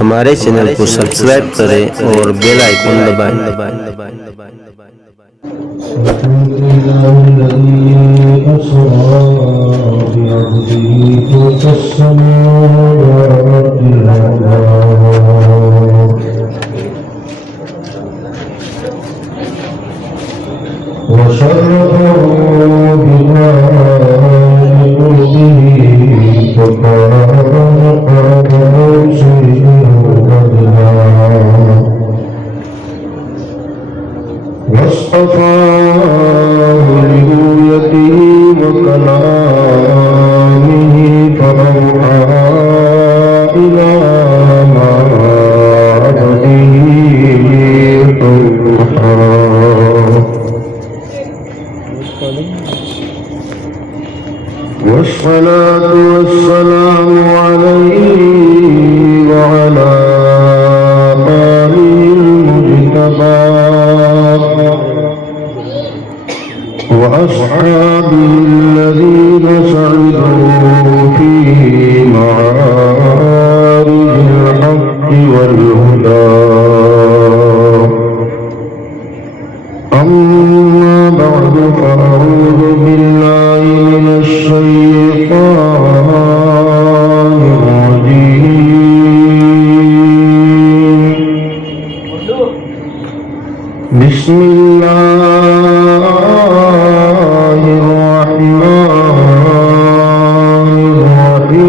ہمارے چینل کو سبسکرائب کریں اور بیل آئیکن دبائیں۔ الحمد لله الذي أسرى بعبده فوق السماوات العلى وشرفه بما قلبه فكان قاب قوسين أدنى واصطفاه لرؤيته وكلامه فأوحى إلى عبده أوحى والصلاة والسلام عليه وعلى آله المجتبى وأصحابه الذين سعدوا في معارج الحق والهدى أما بعد فأعوذ بالله من الشيطان الرجيم بسم الله الرحمن الرحيم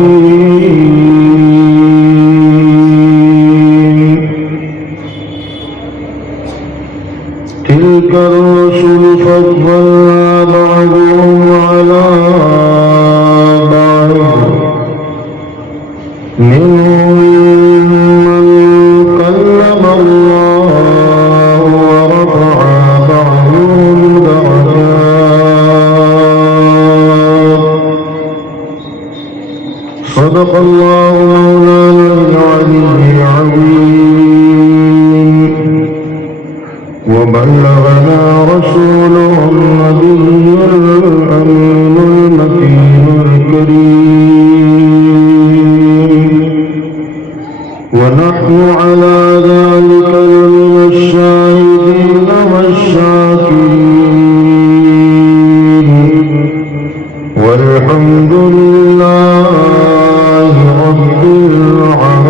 تلك الرسل فضلنا بعضهم على بعض منهم من كلم الله ورفع بعضهم درجات صدق الله مولانا العلي العظيم وبلغنا رسوله النبي الأمين المكين الكريم ونحن على ذلك من الشاهدين والشاكرين والحمد لله رب العالمين۔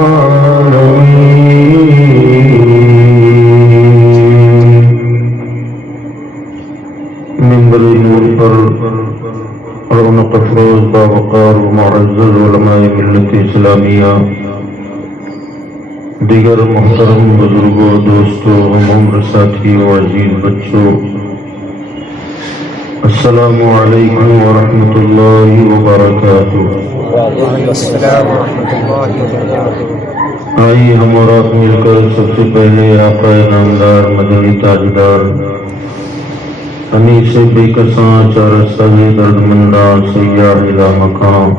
منبر نور پر رونق افروز باوقار و معزز علماء ملت اسلامیہ، دیگر محترم بزرگوں، دوستوں، عمر ساتھیوں، عزیز بچوں، السلام علیکم ورحمۃ اللہ وبرکاتہ۔ آئیے ہم اور آپ مل کر سب سے پہلے آقا نامدار مدنی تاجدار انیس بے کساں چارساز دردمنداں سیاح الی مقام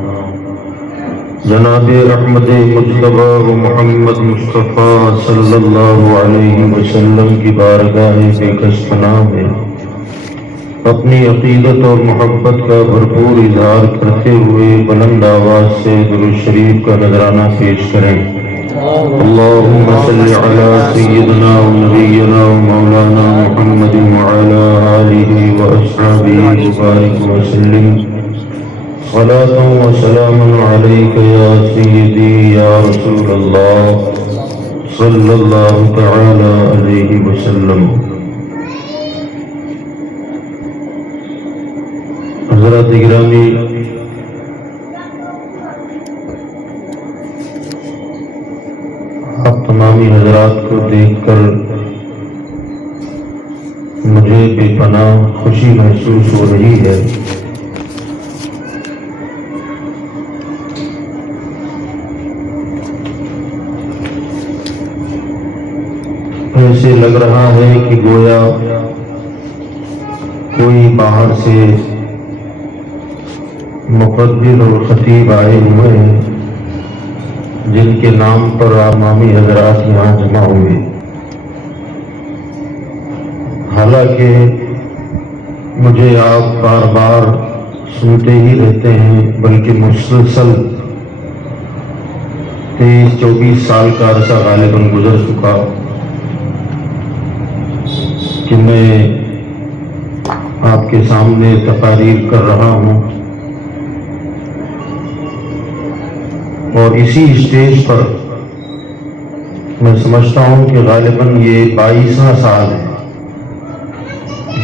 جناب احمد مجتبیٰ و محمد مصطفیٰ صلی اللہ علیہ وسلم کی بارگاہ بے کس پناہ میں اپنی عقیدت اور محبت کا بھرپور اظہار کرتے ہوئے بلند آواز سے درود شریف کا نذرانہ پیش کریں۔ اللہم صلی علی سیدنا و نبینا و مولانا محمد وعلی آلہ و اصحابہ وبارک وسلم۔ صلاۃ و سلام علیک یا سیدی یا رسول اللہ صلی اللہ تعالی علیہ وسلم۔ حضرات گرامی، آپ تمامی حضرات کو دیکھ کر مجھے بے پناہ خوشی محسوس ہو رہی ہے۔ ایسے لگ رہا ہے کہ گویا کوئی باہر سے مقدر اور خطیب آئے ہوئے ہیں جن کے نام پر عوامی حضرات یہاں جمع ہوئے۔ حالانکہ مجھے آپ بار بار سنتے ہی رہتے ہیں، بلکہ مسلسل 23-24 سال کا عرصہ غالباً گزر چکا کہ میں آپ کے سامنے تقاریر کر رہا ہوں، اور اسی اسٹیج پر میں سمجھتا ہوں کہ غالباً یہ 22واں سال ہے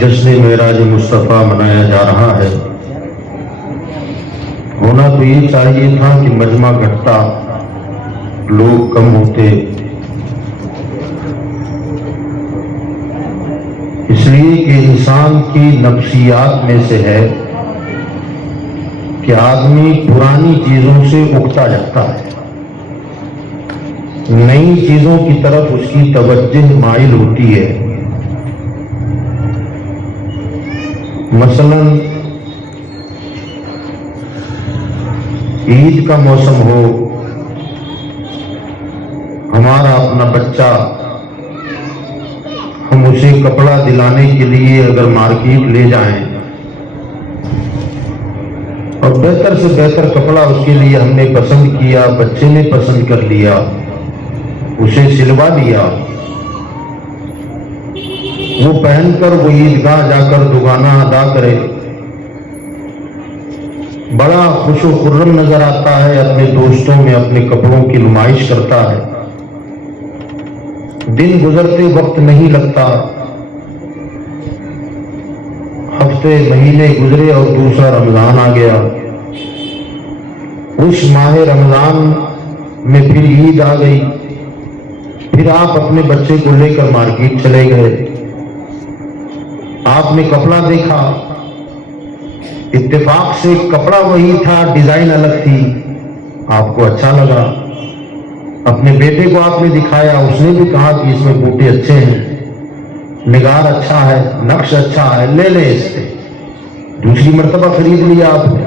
جشن معراج مصطفیٰ منایا جا رہا ہے۔ ہونا تو یہ چاہیے تھا کہ مجمع گھٹتا، لوگ کم ہوتے، اس لیے کہ انسان کی نفسیات میں سے ہے کہ آدمی پرانی چیزوں سے اکتا جاتا ہے، نئی چیزوں کی طرف اس کی توجہ مائل ہوتی ہے۔ مثلا عید کا موسم ہو، ہمارا اپنا بچہ، ہم اسے کپڑا دلانے کے لیے اگر مارکیٹ لے جائیں اور بہتر سے بہتر کپڑا اس کے لیے ہم نے پسند کیا، بچے نے پسند کر لیا، اسے سلوا لیا، وہ پہن کر وہ عیدگاہ جا کر دگانا ادا کرے، بڑا خوش و خرم نظر آتا ہے، اپنے دوستوں میں اپنے کپڑوں کی نمائش کرتا ہے، دن گزرتے وقت نہیں لگتا، ہفتے مہینے گزرے اور دوسرا رمضان آ گیا، اس ماہ رمضان میں پھر عید آ گئی، پھر آپ اپنے بچے کو لے کر مارکیٹ چلے گئے، آپ نے کپڑا دیکھا، اتفاق سے کپڑا وہی تھا، ڈیزائن الگ تھی، آپ کو اچھا لگا، اپنے بیٹے کو آپ نے دکھایا، اس نے بھی کہا کہ اس میں بوٹے اچھے ہیں، نگار اچھا ہے، نقش اچھا ہے، لے لیں اس سے، دوسری مرتبہ خرید لیا آپ نے،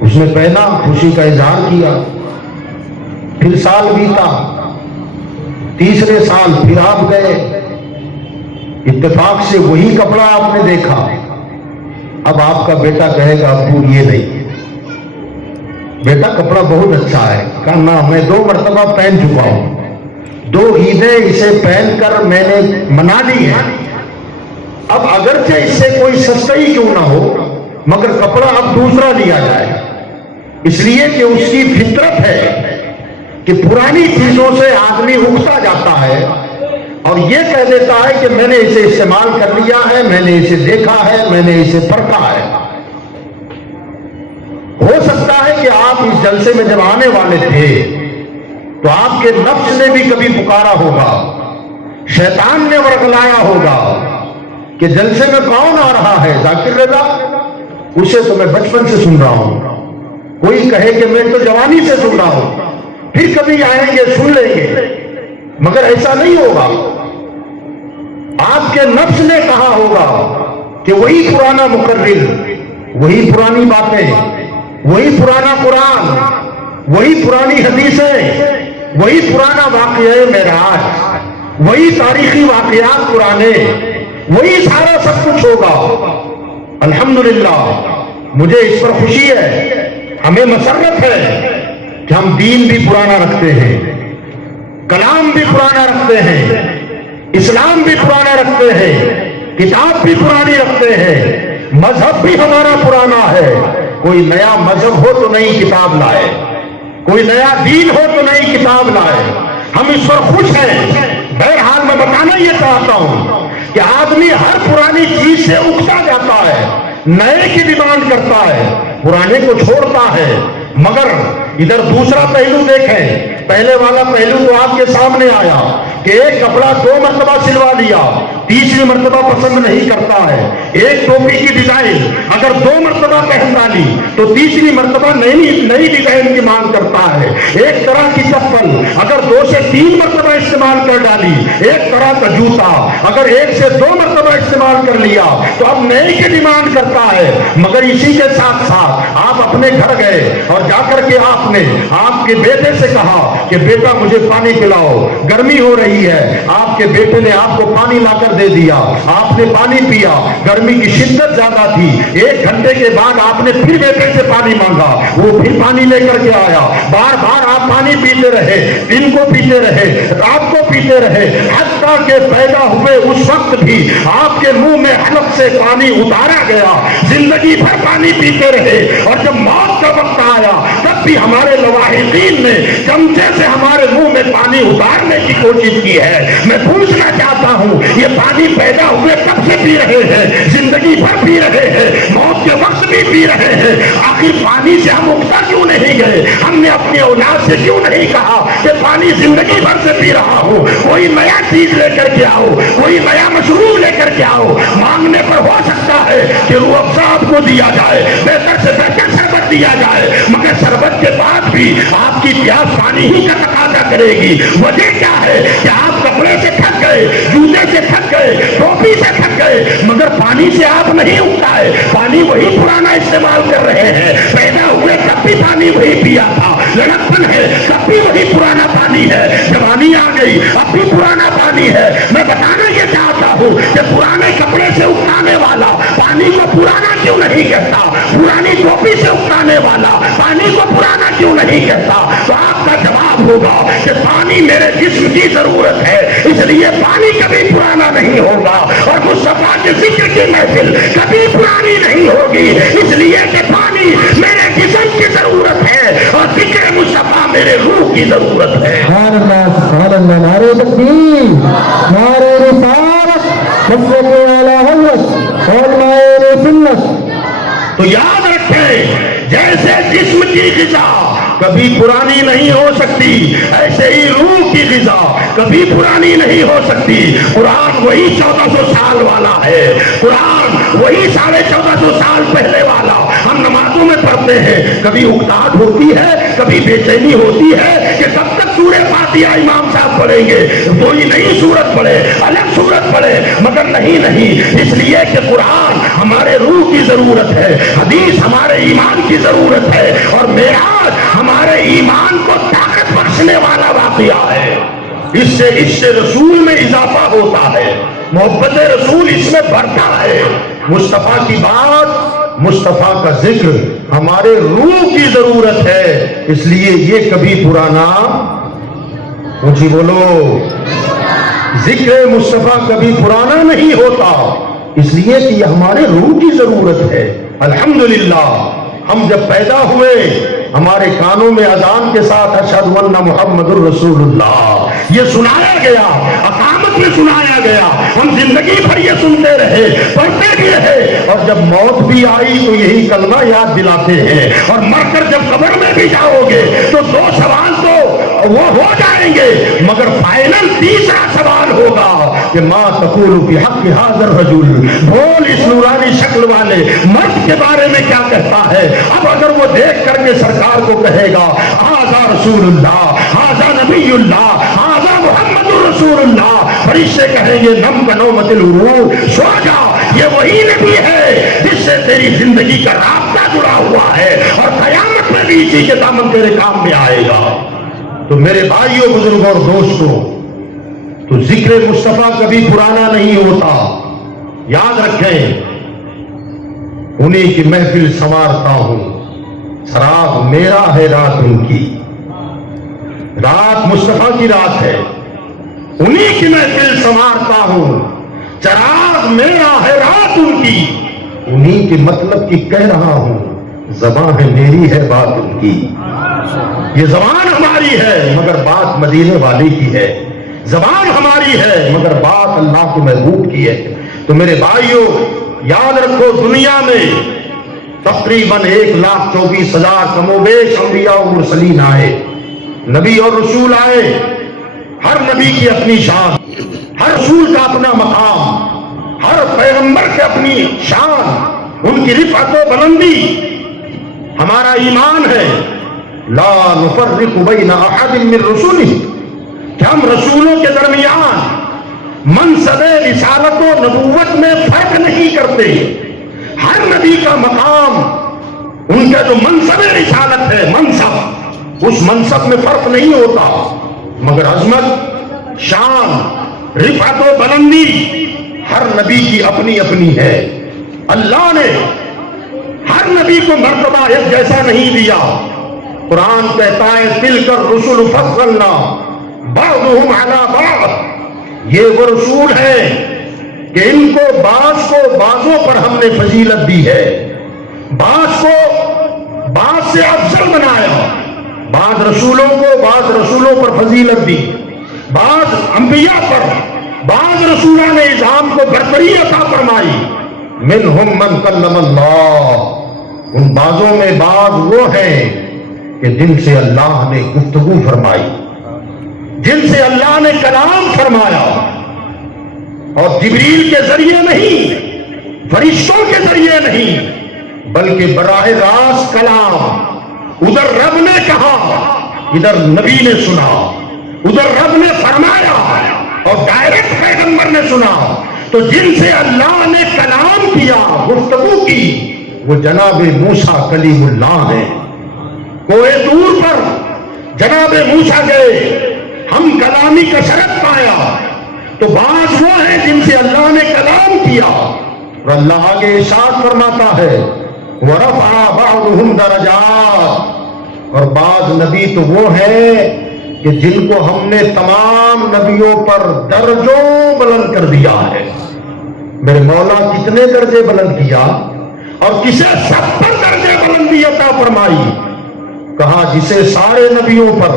اس نے پہنا، خوشی کا اظہار کیا، پھر سال بیتا، تیسرے سال پھر آپ گئے، اتفاق سے وہی کپڑا آپ نے دیکھا، اب آپ کا بیٹا کہے گا ابو یہ نہیں، بیٹا کپڑا بہت اچھا ہے، کہا نا میں 2 مرتبہ پہن چکا ہوں، 2 عیدیں اسے پہن کر میں نے منا لی ہیں، اب اگرچہ اس سے کوئی سستا ہی کیوں نہ ہو مگر کپڑا اب دوسرا لیا جائے، اس لیے کہ اس کی فطرت ہے کہ پرانی چیزوں سے آدمی اکتا جاتا ہے اور یہ کہہ دیتا ہے کہ میں نے اسے استعمال کر لیا ہے، میں نے اسے دیکھا ہے، میں نے اسے پرکھا ہے۔ ہو سکتا ہے کہ آپ اس جلسے میں جب آنے والے تھے تو آپ کے نفس نے بھی کبھی پکارا ہوگا، شیطان نے ورگلایا ہوگا کہ جلسے میں کون آ رہا ہے، ذاکر رضا، اسے تو میں بچپن سے سن رہا ہوں، کوئی کہے کہ میں تو جوانی سے سن رہا ہوں، پھر کبھی آئیں گے سن لیں گے، مگر ایسا نہیں ہوگا۔ آپ کے نفس نے کہا ہوگا کہ وہی پرانا مقرر، وہی پرانی باتیں، وہی پرانا قرآن، وہی پرانی حدیثیں، وہی پرانا واقعہ معراج، وہی تاریخی واقعات پرانے، وہی سارا سب کچھ ہوگا۔ الحمدللہ مجھے اس پر خوشی ہے، ہمیں مسرت ہے کہ ہم دین بھی پرانا رکھتے ہیں، کلام بھی پرانا رکھتے ہیں، اسلام بھی پرانا رکھتے ہیں، کتاب بھی پرانی رکھتے ہیں، مذہب بھی ہمارا پرانا ہے، کوئی نیا مذہب ہو تو نئی کتاب لائے، کوئی نیا دین ہو تو نئی کتاب لائے، ہم اس پر خوش ہیں۔ بہرحال میں بتانا یہ چاہتا ہوں کہ آدمی ہر پرانی چیز سے اکتا جاتا ہے، نئے کی ڈیمانڈ کرتا ہے، پرانے کو چھوڑتا ہے، مگر ادھر دوسرا پہلو دیکھیں، پہلے والا پہلو تو آپ کے سامنے آیا کہ ایک کپڑا 2 مرتبہ سلوا لیا، تیسری مرتبہ پسند نہیں کرتا ہے، ایک ٹوپی کی ڈیزائن اگر 2 مرتبہ پہن ڈالی تو تیسری مرتبہ نئی ڈیزائن کی مانگ کرتا ہے، ایک طرح کی چپل اگر 2 سے 3 مرتبہ استعمال استعمال کر ڈالی. ایک طرح کا جوتا اگر 1 سے 2 مرتبہ استعمال کر لیا تو اب نئے کی ڈیمانڈ کرتا ہے. مگر اسی کے ساتھ ساتھ آپ اپنے گھر گئے اور جا کر کے آپ نے آپ کے بیٹے سے کہا کہ بیٹا مجھے پانی پلاؤ, گرمی ہو رہی ہے. آپ کے بیٹے نے آپ کو پانی لا کر دے دیا, آپ نے پانی پیا, گرمی کی شدت زیادہ تھی. 1 گھنٹے کے بعد آپ نے پھر بیٹے سے پانی مانگا, وہ پھر پانی لے کر کے آیا. بار بار آپ پانی پیتے رہے, دن کو پیتے رہے, رات کو پیتے رہے, حتیٰ کہ پیدا ہوئے اس وقت بھی آپ کے منہ میں حلق سے پانی اتارا گیا. زندگی بھر پانی پیتے رہے اور جب موت کا وقت آیا تب بھی ہمارے لواحقین نے چمچے سے ہمارے منہ میں پانی اتارنے کی کوشش کی ہے. میں پوچھنا چاہتا ہوں, یہ پانی پیدا ہوئے کب سے پی رہے ہیں, زندگی بھر پی رہے ہیں, موت کے وقت بھی پی رہے ہیں, آخر پانی سے ہم اکتا کیوں نہیں گئے؟ ہم نے اپنی اولاد سے کیوں نہیں کہا کہ پانی زندگی بھر سے پی رہا ہوں, کوئی نیا چیز لے کر کے آؤ, کوئی نیا مشروب لے کر کے آؤ. مانگنے پر ہو سکتا ہے کہ روح افزا آپ کو دیا جائے, بہتر سے بہتر شربت دیا جائے, مگر شربت کے بعد بھی آپ کی پیاس پانی ہی کا تقاضا کرے گی. وجہ کیا ہے کہ آپ کپڑے سے تھک گئے, جوتے سے تھک گئے, ٹوپی سے تھک گئے, مگر پانی سے آپ نہیں اٹھتا ہے. پانی وہی پرانا استعمال کر رہے ہیں. پیدا ہوئے تب بھی پانی وہی پیا تھا, لڑکپن ہے تب بھی وہی پرانا پانی ہے, جوانی آ گئی اب بھی پرانا پانی ہے. میں بتانا یہ چاہتا ہوں کہ پرانے کپڑے سے اٹھانے والا پانی کو پرانا کیوں نہیں کہتا, پرانی ٹوپی سے اٹھانے والا پانی کو پرانا کیوں نہیں کہتا؟ تو آپ کا جواب ہوگا کہ پانی میرے جسم کی ضرورت ہے, اس لیے پانی کبھی پرانا نہیں ہوگا, اور مصطفیٰ کے ذکر کی محفل کبھی پرانی نہیں ہوگی, اس لیے کہ پانی میرے جسم کی ضرورت ہے اور ذکر مصطفیٰ میرے روح کی ضرورت ہے. سبحان اللہ, نعرہ تکبیر, نعرہ رسالت, مسلک اعلی حضرت, علماء سنت. تو یاد رکھیں, جیسے جسم کی غذا کبھی پرانی نہیں ہو سکتی, ایسے ہی روح کی غذا کبھی پرانی نہیں ہو سکتی. قرآن وہی 1400 سال والا ہے, قرآن وہی 1450 سال پہلے والا ہم نمازوں میں پڑھتے ہیں. کبھی اکتاہٹ ہوتی ہے, کبھی بے چینی ہوتی ہے کہ کب تک سورہ فاتحہ امام صاحب پڑھیں گے, کوئی نئی سورت پڑھے, الگ سورت پڑھے, مگر نہیں, اس لیے کہ قرآن ہمارے روح کی ضرورت ہے, حدیث ہمارے ایمان کی ضرورت ہے, اور معراج ہمارے ایمان کو طاقت بخشنے والا واقعہ ہے. اس سے رسول میں اضافہ ہوتا ہے, محبت رسول اس میں بڑھتا ہے. مصطفیٰ کی بات, مصطفیٰ کا ذکر ہمارے روح کی ضرورت ہے, اس لیے یہ کبھی پرانا, اونچی بولو, ذکر مصطفیٰ کبھی پرانا نہیں ہوتا, اس لیے کہ یہ ہمارے روح کی ضرورت ہے. الحمدللہ ہم جب پیدا ہوئے ہمارے کانوں میں اذان کے ساتھ اشہد ان محمد الرسول اللہ یہ سنایا گیا, اقامت میں سنایا گیا, ہم زندگی بھر یہ سنتے رہے, پڑھتے بھی رہے, اور جب موت بھی آئی تو یہی کلمہ یاد دلاتے ہیں, اور مر کر جب قبر میں بھی جاؤ گے تو 2 سوال تو وہ ہو جائیں گے, مگر فائنل تیسرا سوال ہوگا کہ ما تقول فی حق ھذا الرجل, بول اس نورانی شکل والے مرد کے بارے میں کیا کہتا ہے. اب اگر وہ دیکھ کر کے سرکار کو کہے گا ھذا رسول اللہ, ھذا نبی اللہ, ھذا محمد رسول اللہ, فرشتے کہیں گے نم بنومت الروح, سو جا, یہ وہی نبی ہے جس سے تیری زندگی کا رابطہ جڑا ہوا ہے, اور قیامت میں بھی اسی کے دامن تیرے کام میں آئے گا. تو میرے بھائیوں, بزرگوں اور دوستوں, تو ذکر مصطفیٰ کبھی پرانا نہیں ہوتا. یاد رکھیں, انہی کی محفل سنوارتا ہوں, سراغ میرا ہے رات ان کی, رات مصطفیٰ کی رات ہے, انہی کی محفل سنوارتا ہوں, چراغ میرا ہے رات ان کی, انہی کے مطلب کی کہہ رہا ہوں, زبان ہے میری ہے بات ان کی. یہ زبان ہماری ہے مگر بات مدینے والی کی ہے, زبان ہماری ہے مگر بات اللہ کے محبوب کی ہے. تو میرے بھائیوں یاد رکھو, دنیا میں تقریباً 1,24,000 کم و بیش انبیاء و مرسلین آئے, نبی اور رسول آئے, ہر نبی کی اپنی شان, ہر رسول کا اپنا مقام, ہر پیغمبر کی اپنی شان, ان کی رفعت و بلندی. ہمارا ایمان ہے لا نفرق بین احد من رسولہ, کیا ہم رسولوں کے درمیان منصب رسالت و نبوت میں فرق نہیں کرتے. ہر نبی کا مقام، ان کا جو منصب رسالت ہے، منصب، اس منصب میں فرق نہیں ہوتا، مگر عظمت، شان، رفعت و بلندی ہر نبی کی اپنی اپنی ہے. اللہ نے ہر نبی کو مرتبہ ایک جیسا نہیں دیا. قرآن کہتا ہے تلک الرسل فضلنا بعضهم علی بعض، یہ وہ رسول ہیں کہ ان کو بعضوں پر ہم نے فضیلت دی ہے، بعض کو بعض سے افضل بنایا. بعض رسولوں کو بعض رسولوں پر فضیلت دی، بعض انبیاء پر بعض رسولوں نے اعظام کو برتری عطا فرمائی. منہم من کلم اللہ، ان بعضوں میں بعض وہ ہیں کہ جن سے اللہ نے گفتگو فرمائی، جن سے اللہ نے کلام فرمایا، اور جبریل کے ذریعے نہیں، فرشتوں کے ذریعے نہیں، بلکہ براہ راست کلام. ادھر رب نے کہا، ادھر نبی نے سنا، ادھر رب نے فرمایا اور ڈائریکٹ پیغمبر نے سنا. تو جن سے اللہ نے کلام کیا، گفتگو کی، وہ جناب موسیٰ کلیم اللہ ہیں. کوہ طور پر جناب موسیٰ گئے، ہم کلامی کثرت پایا. تو بعض وہ ہیں جن سے اللہ نے کلام کیا، اور اللہ آگے ارشاد فرماتا ہے وَرَفَعَ بَعْضُهُمْ دَرَجَاتٍ، اور بعض نبی تو وہ ہیں کہ جن کو ہم نے تمام نبیوں پر درجوں بلند کر دیا ہے. میرے مولا کتنے درجے بلند کیا، اور کسے 70 درجے بلندی عطا فرمائی. کہا جسے سارے نبیوں پر،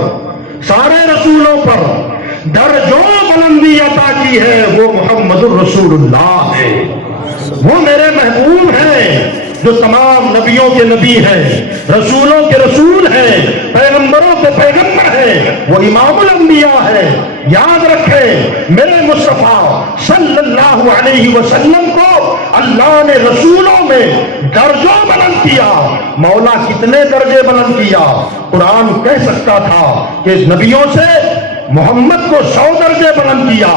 سارے رسولوں پر درجوں بلندی عطا کی ہے وہ محمد الرسول اللہ ہے. وہ میرے محبوب ہیں جو تمام نبیوں کے نبی ہیں، رسولوں کے رسول ہیں، پیغمبروں کے پیغمبر ہیں، وہ امام الانبیاء ہے. یاد رکھیں میرے مصطفیٰ صلی اللہ علیہ وسلم کو اللہ نے رسولوں میں درجوں بلند کیا. مولا کتنے درجے بلند کیا. قرآن کہہ سکتا تھا کہ نبیوں سے محمد کو 100 درجے بلند کیا،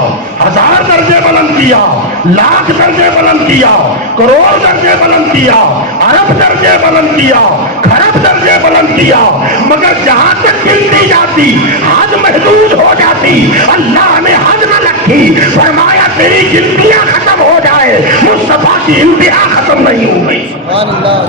1000 درجے بلند کیا، لاکھ درجے بلند کیا، کروڑ درجے بلند کیا، ارب درجے بلند کیا، خرب درجے بلند کیا، مگر جہاں تک گنتی جاتی حد محدود ہو جاتی. اللہ نے حد نہ رکھی، فرمایا تیری گنتیاں ختم ہو جائے، مصطفیٰ کی انتہا ختم نہیں ہو گئی.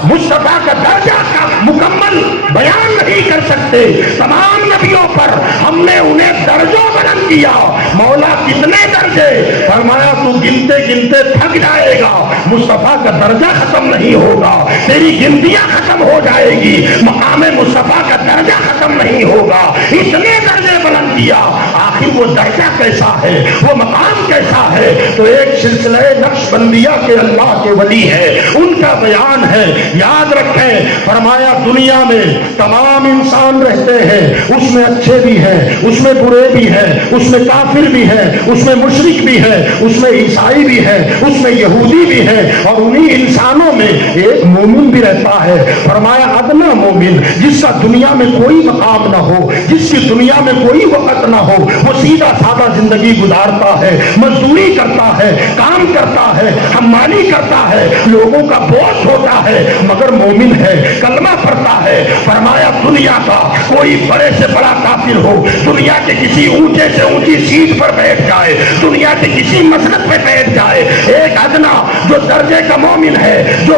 مصطفیٰ کا درجہ کا مکمل بیان نہیں کر سکتے. تمام نبیوں پر ہم نے انہیں درجوں بلند کیا. مولا کتنے درجے، فرمایا تو گنتے گنتے تھک جائے گا، مصطفیٰ کا درجہ ختم نہیں ہوگا، تیری گنتیاں ختم ہو جائے گی، مقام مصطفیٰ کا درجہ ختم نہیں ہوگا. اتنے درجے بلند کیا. آخر وہ درجہ کیسا ہے، وہ مقام کیسا ہے؟ تو ایک سلسلہ نقش بندیہ کے اللہ کے ولی ہے، ان کا بیان ہے. یاد رکھیں فرمایا دنیا میں تمام انسان رہتے ہیں، اس میں اچھے بھی ہیں، اس میں برے بھی ہیں، اس میں کافر بھی ہیں، اس میں مشرک بھی ہیں، اس میں عیسائی بھی ہیں، اس میں یہودی بھی ہیں، اور انہی انسانوں میں ایک مومن بھی رہتا ہے. فرمایا ادنا مومن، جس کا دنیا میں کوئی مقام نہ ہو، جس کی دنیا میں کوئی وقت نہ ہو، وہ سیدھا سادہ زندگی گزارتا ہے، مزدوری کرتا ہے، کام کرتا ہے، حمالی کرتا ہے، لوگوں کا بوجھ ہوتا ہے، مگر مومن ہے، کلمہ پڑھتا ہے. فرمایا دنیا کا کوئی بڑے سے بڑا کافر ہو، دنیا کے کسی اونچے سے اونچی سیٹ پر بیٹھ جائے، دنیا کے کسی مسلک پہ بیٹھ جائے، ایک ادنا جو درجے کا مومن ہے، جو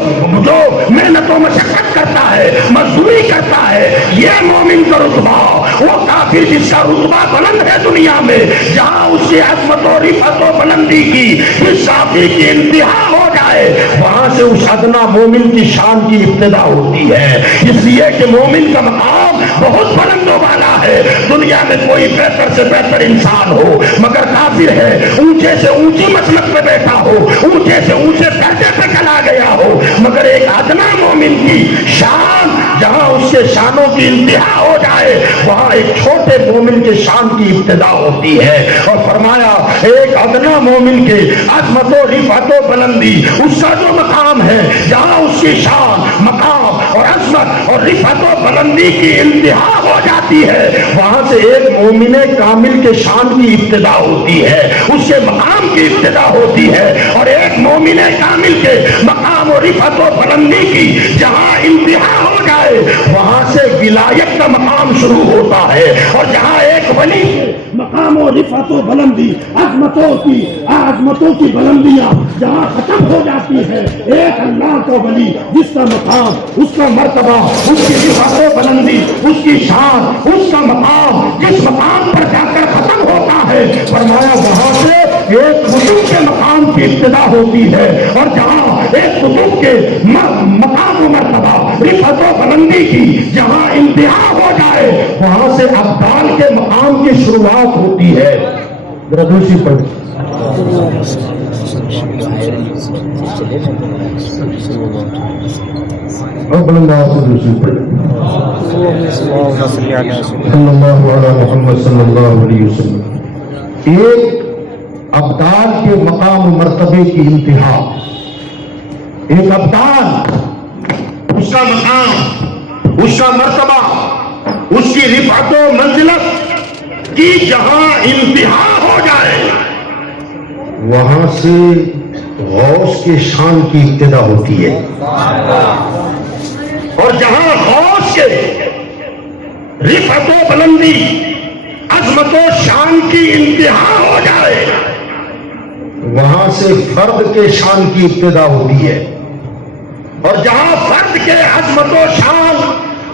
محنت و مشقت کرتا ہے، مزدوری کرتا ہے، یہ مومن کا رتبہ. وہ کافر جس کا رتبہ بلند ہے دنیا میں، جہاں اس کی عظمت و رفعت و بلندی کی اس کافر کی انتہا ہو جائے، وہاں سے اس ادنا مومن کی شان کی ابتدا ہوتی ہے. اس لیے کہ مومن کا مقام بہت بلند و بالا ہے. دنیا میں کوئی بہتر سے بہتر انسان ہو مگر کافر ہے، اونچے سے اونچی مسلک پہ بیٹھا ہو، اونچے سے اونچے درجے پہ چلا گیا ہو، مگر ایک ادنا مومن کی شان جہاں اس کے شانوں کی انتہا ہو جائے، وہاں ایک چھوٹے مومن کے شان کی ابتدا ہوتی ہے. اور فرمایا ایک ادنا مومن کے عظمت و رفعت و بلندی، اس کا جو مقام ہے، جہاں اس کی شان، مقام اور عظمت اور رفعت و بلندی کی انتہا ہو جاتی ہے، وہاں سے ایک مومن کامل کے شان کی ابتدا ہوتی ہے، اس کے مقام کی ابتدا ہوتی ہے، اور ایک مومن کامل کے مقام و رفعت و بلندی کی جہاں انتہا ہو جائے وہاں سے ولایت کا مقام شروع ہوتا ہے، اور جہاں ایک ولی مقام و رفعت و بلندی عظمتوں کی بلندیاں جہاں ختم ہو جاتی ہے، ایک اللہ کا ولی جس کا مقام، اس کا مرتبہ، اس کی رفعت و بلندی، اس کی شان، اس کا مقام جس مقام پر جا کر ختم ہوتا ہے، فرمایا وہاں سے ایک قطب کے مقام کی ابتدا ہوتی ہے، اور جہاں ایک قطب کے مقام و مرتبہ رفعت و بلندی کی جہاں انتہا ہو جائے وہاں سے ابدال کے مقام کی شروعات ہوتی ہے۔ ذرا دوسری پڑھ صلی اللہ علیہ محمد صلی اللہ علیہ وسلم۔ ایک ابدال کے مقام و مرتبے کی انتہا، ایک ابدال اس کا مقام، اس کا مرتبہ، اس کی رفعت و منزلت کی جہاں انتہا ہو جائے وہاں سے غوث کے شان کی ابتدا ہوتی ہے، اور جہاں غوث کے رفعت و بلندی، عظمت و شان کی انتہا ہو جائے وہاں سے فرد کے شان کی ابتدا ہوتی ہے، اور جہاں فرد کے عظمت و شان،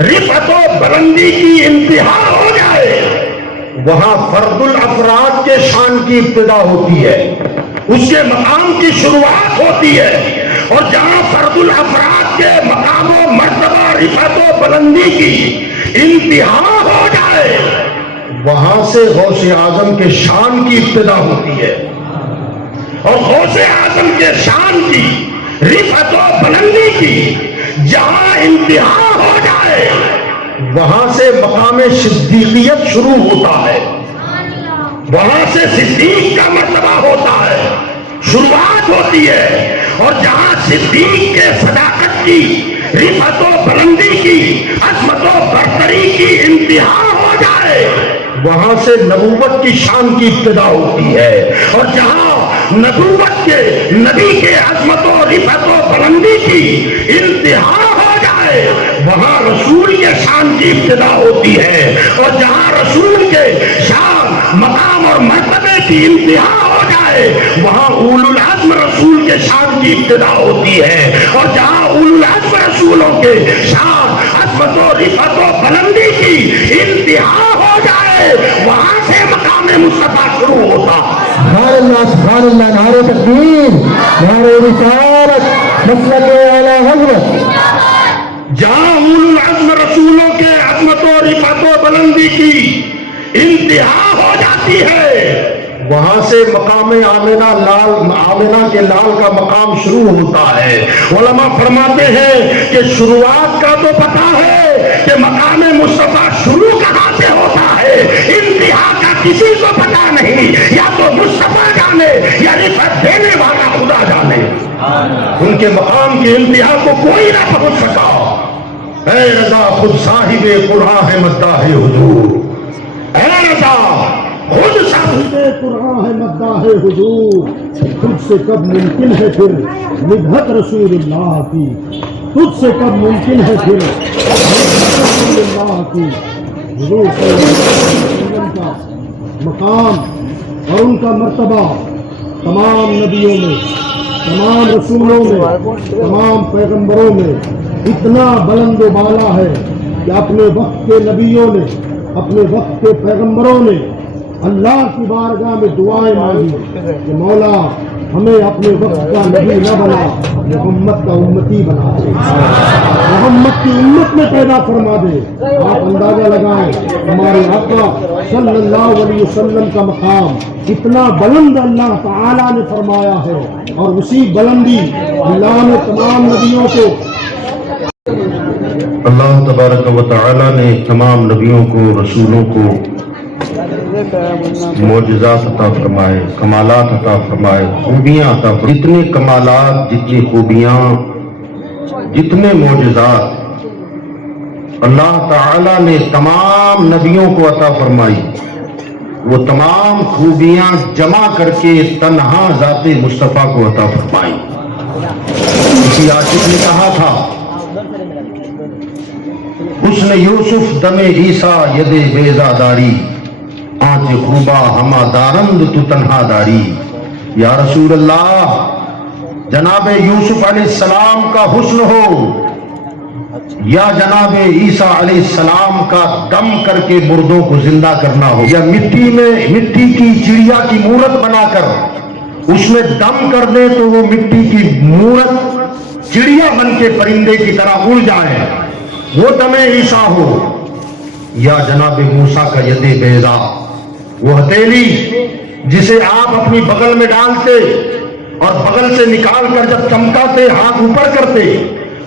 رفعت و بلندی کی انتہا ہو جائے وہاں فرد الافراد کے شان کی ابتدا ہوتی ہے، اس کے مقام کی شروعات ہوتی ہے، اور جہاں فرد الافراد کے مقام و مرتبہ، رفعت و بلندی کی انتہا ہو جائے وہاں سے غوث اعظم کے شان کی ابتدا ہوتی ہے، اور غوث اعظم کے شان کی، رفعت و بلندی کی جہاں انتہا ہو جائے وہاں سے مقام صدیقیت شروع ہوتا ہے، وہاں سے صدیق کا مرتبہ ہوتا ہے، شروعات ہوتی ہے، اور جہاں صدیق کے صداقت کی، رفعت و بلندی کی، عظمت و برتری کی انتہا ہو جائے وہاں سے نبوت کی شان کی ابتدا ہوتی ہے، اور جہاں نبوت کے، نبی کے عظمت و رفعت و بلندی کی انتہا ہو جائے وہاں رسول کے شان کی ابتدا ہوتی ہے، اور جہاں رسول کے شان، مقام اور مرتبے کی انتہا ہو جائے وہاں اولو العزم رسول کے شان کی ابتدا ہوتی ہے، اور جہاں اولو العزم رسولوں کے شان، عظمت و رفعت و بلندی کی انتہا ہو جائے وہاں سے مقام مصطفیٰ شروع ہوتا۔ سبحان اللہ، سبحان اللہ، نعرہ تکبیر، نعرہ رسالت، مسلک اعلیٰ حضرت۔ جہاں اولو العزم رسولوں کے عظمت و رفعت و بلندی کی انتہا ہو جاتی ہے وہاں سے مقام آمنہ کے لال کا مقام شروع ہوتا ہے۔ علماء فرماتے ہیں کہ شروعات کا تو پتہ ہے کہ مقام مصطفیٰ شروع کہاں سے ہوتا ہے، انتہا کا کسی کو پتہ نہیں، یا تو مصطفیٰ جانے یا رفعت دینے والا خدا جانے، ان کے مقام کی انتہا کو کوئی نہ پہنچ سکا۔ اے رضا خود صاحب قرآن ہے مداح حضور، اے رضا خود صاحب قرآن ہے مداح حضور، تجھ سے کب ممکن ہے پھر مدحت رسول اللہ کی، تجھ سے کب ممکن ہے پھر مدحت رسول اللہ کی۔ حضور صلی اللہ علیہ وسلم کا مقام اور ان کا مرتبہ تمام نبیوں میں، تمام رسولوں میں، تمام پیغمبروں میں اتنا بلند و بالا ہے کہ اپنے وقت کے نبیوں نے، اپنے وقت کے پیغمبروں نے اللہ کی بارگاہ میں دعائیں مانگی کہ مولا ہمیں اپنے وقت کا نبی نہ بنا، محمد کا امتی بنا دے، محمد کی امت میں پیدا فرما دے۔ آپ اندازہ لگائیں ہمارے آقا صلی اللہ علیہ وسلم کا مقام اتنا بلند اللہ تعالیٰ نے فرمایا ہے، اور اسی بلندی اللہ نے تمام نبیوں کو، اللہ تبارک و تعالی نے تمام نبیوں کو، رسولوں کو معجزات عطا فرمائے، کمالات عطا فرمائے، خوبیاں عطا فرمائے۔ جتنے کمالات، جتنی خوبیاں، جتنے معجزات اللہ تعالی نے تمام نبیوں کو عطا فرمائی، وہ تمام خوبیاں جمع کر کے تنہا ذات مصطفیٰ کو عطا فرمائی۔ کسی عاشق نے کہا تھا، حسن یوسف دم عیسیٰ ید بیضا داری، آنچ خوبا ہما دارند تو تنہا داری۔ یا رسول اللہ، جناب یوسف علیہ السلام کا حسن ہو یا جناب عیسیٰ علیہ السلام کا دم کر کے مردوں کو زندہ کرنا ہو، یا مٹی کی چڑیا کی مورت بنا کر اس میں دم کر دیں تو وہ مٹی کی مورت چڑیا بن کے پرندے کی طرح اڑ جائے، وہ دم عیسیٰ ہو، یا جناب موسیٰ کا ید بیضا، وہ ہتھیلی جسے آپ اپنی بغل میں ڈالتے اور بغل سے نکال کر جب چمکاتے ہاتھ اوپر کرتے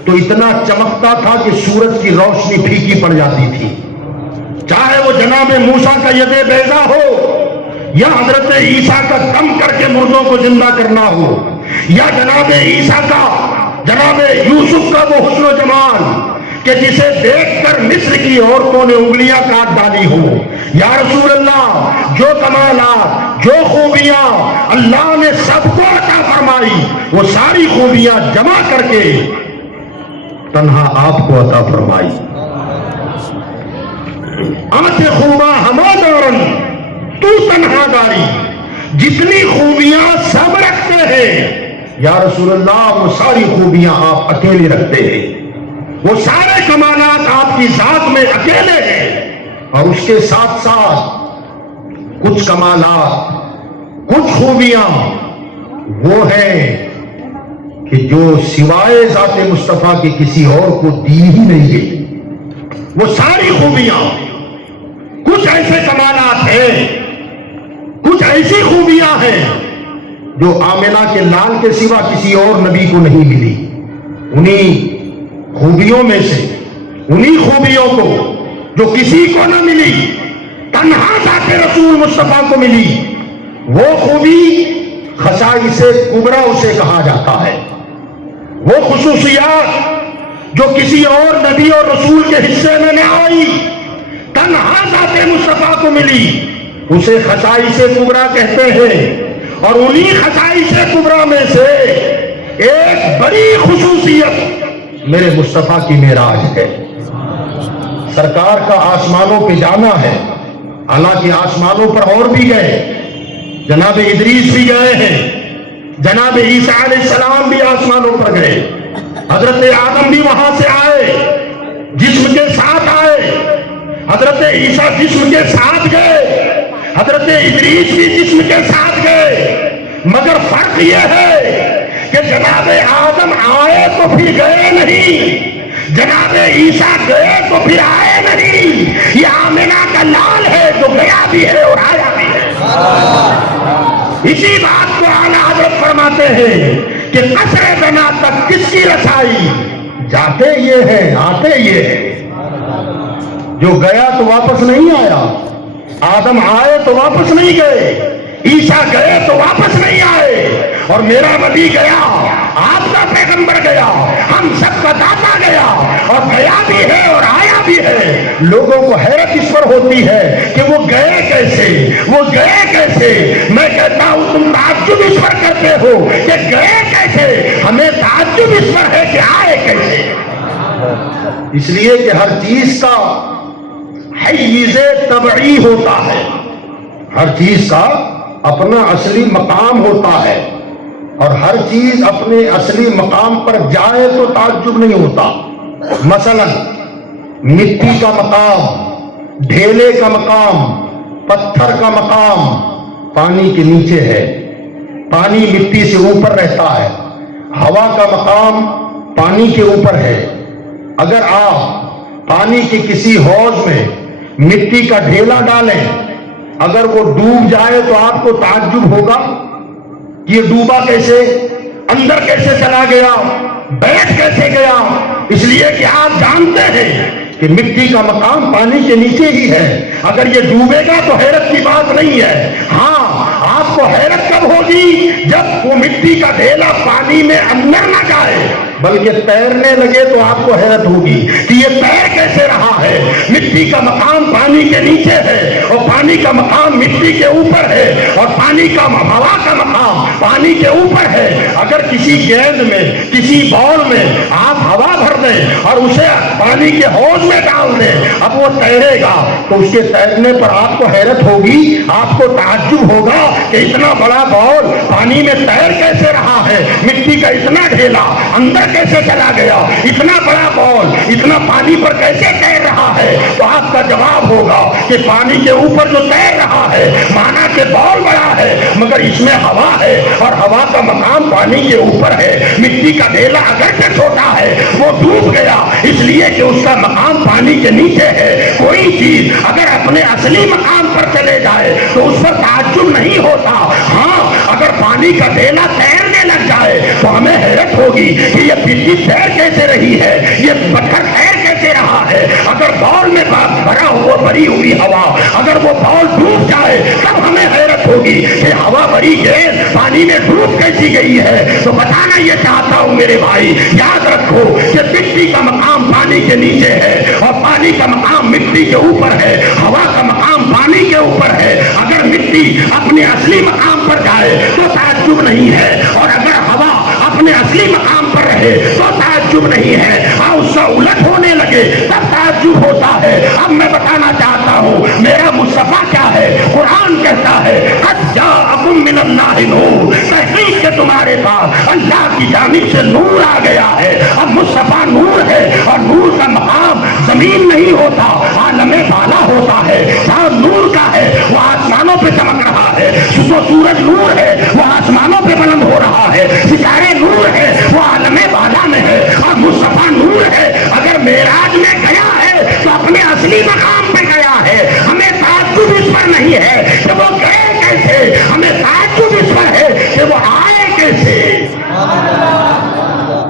تو اتنا چمکتا تھا کہ سورج کی روشنی پھیکی پڑ جاتی تھی۔ چاہے وہ جناب موسیٰ کا ید بیضا ہو یا حضرت عیسیٰ کا دم کر کے مردوں کو زندہ کرنا ہو، یا جناب عیسیٰ کا، جناب یوسف کا وہ حسن و جمال کہ جسے دیکھ کر مصر کی عورتوں نے انگلیاں کاٹ ڈالی ہو۔ یا رسول اللہ، جو کمالات، جو خوبیاں اللہ نے سب کو عطا فرمائی، وہ ساری خوبیاں جمع کر کے تنہا آپ کو عطا فرمائی۔ آنچ خوبا ہما دارن تو تنہا داری، جتنی خوبیاں سب رکھتے ہیں یا رسول اللہ، وہ ساری خوبیاں آپ اکیلے رکھتے ہیں، وہ سارے کمالات آپ کی ذات میں اکیلے ہیں، اور اس کے ساتھ ساتھ کچھ کمالات، کچھ خوبیاں وہ ہیں کہ جو سوائے ذات مصطفیٰ کے کسی اور کو دی ہی نہیں ہے۔ وہ ساری خوبیاں، کچھ ایسے کمالات ہیں، کچھ ایسی خوبیاں ہیں جو آمنہ کے لال کے سوا کسی اور نبی کو نہیں ملی۔ انہی خوبیوں میں سے، انہی خوبیوں کو جو کسی کو نہ ملی، تنہا ذات رسول مصطفیٰ کو ملی، وہ خوبی خصائص کبریٰ اسے کہا جاتا ہے۔ وہ خصوصیات جو کسی اور نبی اور رسول کے حصے میں نہ آئی، تنہا ذات مصطفیٰ کو ملی، اسے خصائص کبریٰ کہتے ہیں۔ اور انہی خصائص کبریٰ میں سے ایک بڑی خصوصیت میرے مصطفیٰ کی معراج ہے۔ سرکار کا آسمانوں پہ جانا ہے، حالانکہ آسمانوں پر اور بھی گئے، جناب ادریس بھی گئے ہیں، جناب عیسیٰ علیہ السلام بھی آسمانوں پر گئے، حضرت آدم بھی وہاں سے آئے، جسم کے ساتھ آئے، حضرت عیسیٰ جسم کے ساتھ گئے، حضرت ادریس بھی جسم کے ساتھ گئے، مگر فرق یہ ہے کہ جناب آدم آئے تو پھر گئے نہیں، جناب عیسیٰ گئے تو پھر آئے نہیں۔ یہ آمنہ کا لال ہے جو گیا بھی ہے اور آیا بھی ہے۔ اسی بات کو اعلیٰ حضرت فرماتے ہیں کہ قصر بنا تک کس کی رسائی، جاتے یہ ہیں آتے یہ ہیں۔ جو گیا تو واپس نہیں آیا، آدم آئے تو واپس نہیں گئے، عیسیٰ گئے تو واپس نہیں آئے، اور میرا نبی گیا، آپ کا پیغمبر گیا، ہم سب کا داتا گیا، اور گیا بھی ہے اور آیا بھی ہے۔ لوگوں کو حیرت اس پر ہوتی ہے کہ وہ گئے کیسے، وہ گئے کیسے۔ میں کہتا ہوں تم تعجب اس پر کرتے ہو کہ گئے کیسے، ہمیں تعجب اس پر ہے کہ آئے کیسے۔ اس لیے کہ ہر چیز کا حیز طبعی ہوتا ہے، ہر چیز کا اپنا اصلی مقام ہوتا ہے، اور ہر چیز اپنے اصلی مقام پر جائے تو تعجب نہیں ہوتا۔ مثلا مٹی کا مقام، ڈھیلے کا مقام، پتھر کا مقام پانی کے نیچے ہے، پانی مٹی سے اوپر رہتا ہے۔ ہوا کا مقام پانی کے اوپر ہے۔ اگر آپ پانی کے کسی حوض میں مٹی کا ڈھیلا ڈالیں، اگر وہ ڈوب جائے تو آپ کو تعجب ہوگا کہ یہ ڈوبا کیسے، اندر کیسے چلا گیا، بیٹھ کیسے گیا۔ اس لیے کہ آپ جانتے ہیں کہ مٹی کا مقام پانی کے نیچے ہی ہے۔ اگر یہ ڈوبے گا تو حیرت کی بات نہیں ہے۔ ہاں، آپ کو حیرت کب ہوگی؟ جب وہ مٹی کا ڈھیلا پانی میں اندر نہ جائے، بلکہ تیرنے لگے تو آپ کو حیرت ہوگی کہ یہ تیر کیسے رہا ہے۔ مٹی کا مقام پانی کے نیچے ہے اور پانی کا مقام مٹی کے اوپر ہے اور پانی کا ہوا کا مقام پانی کے اوپر ہے۔ اگر کسی گیند میں کسی بال میں آپ ہوا بھر دیں اور اسے پانی کے حوض میں ڈال دیں، اب وہ تیرے گا تو اس کے تیرنے پر آپ کو حیرت ہوگی، آپ کو تعجب ہوگا کہ اتنا بڑا بال پانی میں تیر کیسے رہا ہے، مٹی کا اتنا ڈھیلا اندر کیسے چلا گیا، اتنا بڑا بال اتنا پانی پر کیسے تیر رہا ہے۔ تو آپ کا جواب ہوگا کہ پانی کے اوپر جو تیر رہا ہے مانا کہ بال بڑا ہے مگر اس میں ہوا ہے اور ہوا کا مقام پانی کے اوپر ہے۔ مٹی کا ڈھیلا اگرچہ چھوٹا ہے وہ ڈوب گیا اس لیے کہ اس کا مقام پانی کے نیچے ہے۔ کوئی چیز اگر اپنے اصلی مقام پر چلے جائے تو اس پر تعجب نہیں ہوتا، ہاں اگر پانی کا ڈھیلا تیرنے لگ جائے تو ہمیں حیرت ہوگی کہ یہ مٹی تیر کیسے رہی ہے، یہ پتھر تیر کیسے رہا ہے۔ اگر بال میں بھرا ہوا بھری ہوئی ہوا اگر وہ بال ڈوب جائے تب ہمیں حیرت ہوگی کہ ہوا بھری گیند پانی میں ڈوب کیسی گئی ہے۔ تو بتانا یہ چاہتا ہوں میرے بھائی، یاد رکھو کہ مٹی کا مقام پانی کے نیچے ہے اور پانی کا مقام مٹی کے اوپر ہے، ہوا کا مقام پانی کے اوپر ہے۔ اگر مٹی اپنے اصلی مقام پر جائے تو تعجب نہیں ہے اور اگر ہوا اپنے اصلی مقام پر رہے تو تعجب نہیں ہے، اور اس کا الٹ ہونے لگے تب تعجب ہوتا ہے۔ اب میں بتانا چاہتا ہوں میرا مصطفیٰ کیا ہے۔ قرآن کہتا ہے قد جاءکم من اللہ نور، تحقیق کہ تمہارے پاس اللہ کی جانب سے نور آ گیا ہے۔ اب مصطفیٰ نور ہے اور نور کا مقام زمین نہیں ہوتا، عالم بالا ہوتا ہے۔ چاند نور کا ہے وہ آسمانوں پہ چمک رہا ہے، سورج نور ہے وہ آسمانوں پہ بلند ہو رہا ہے، ستارے نور ہے وہ عالم بالا میں ہے، اور مصطفیٰ نور ہے۔ اگر معراج میں گیا ہے تو اپنے اصلی مقام پہ گیا ہے۔ ہمیں تعجب اس پر نہیں ہے کہ وہ گئے کیسے، ہمیں تعجب اس پر ہے کہ وہ آئے کیسے،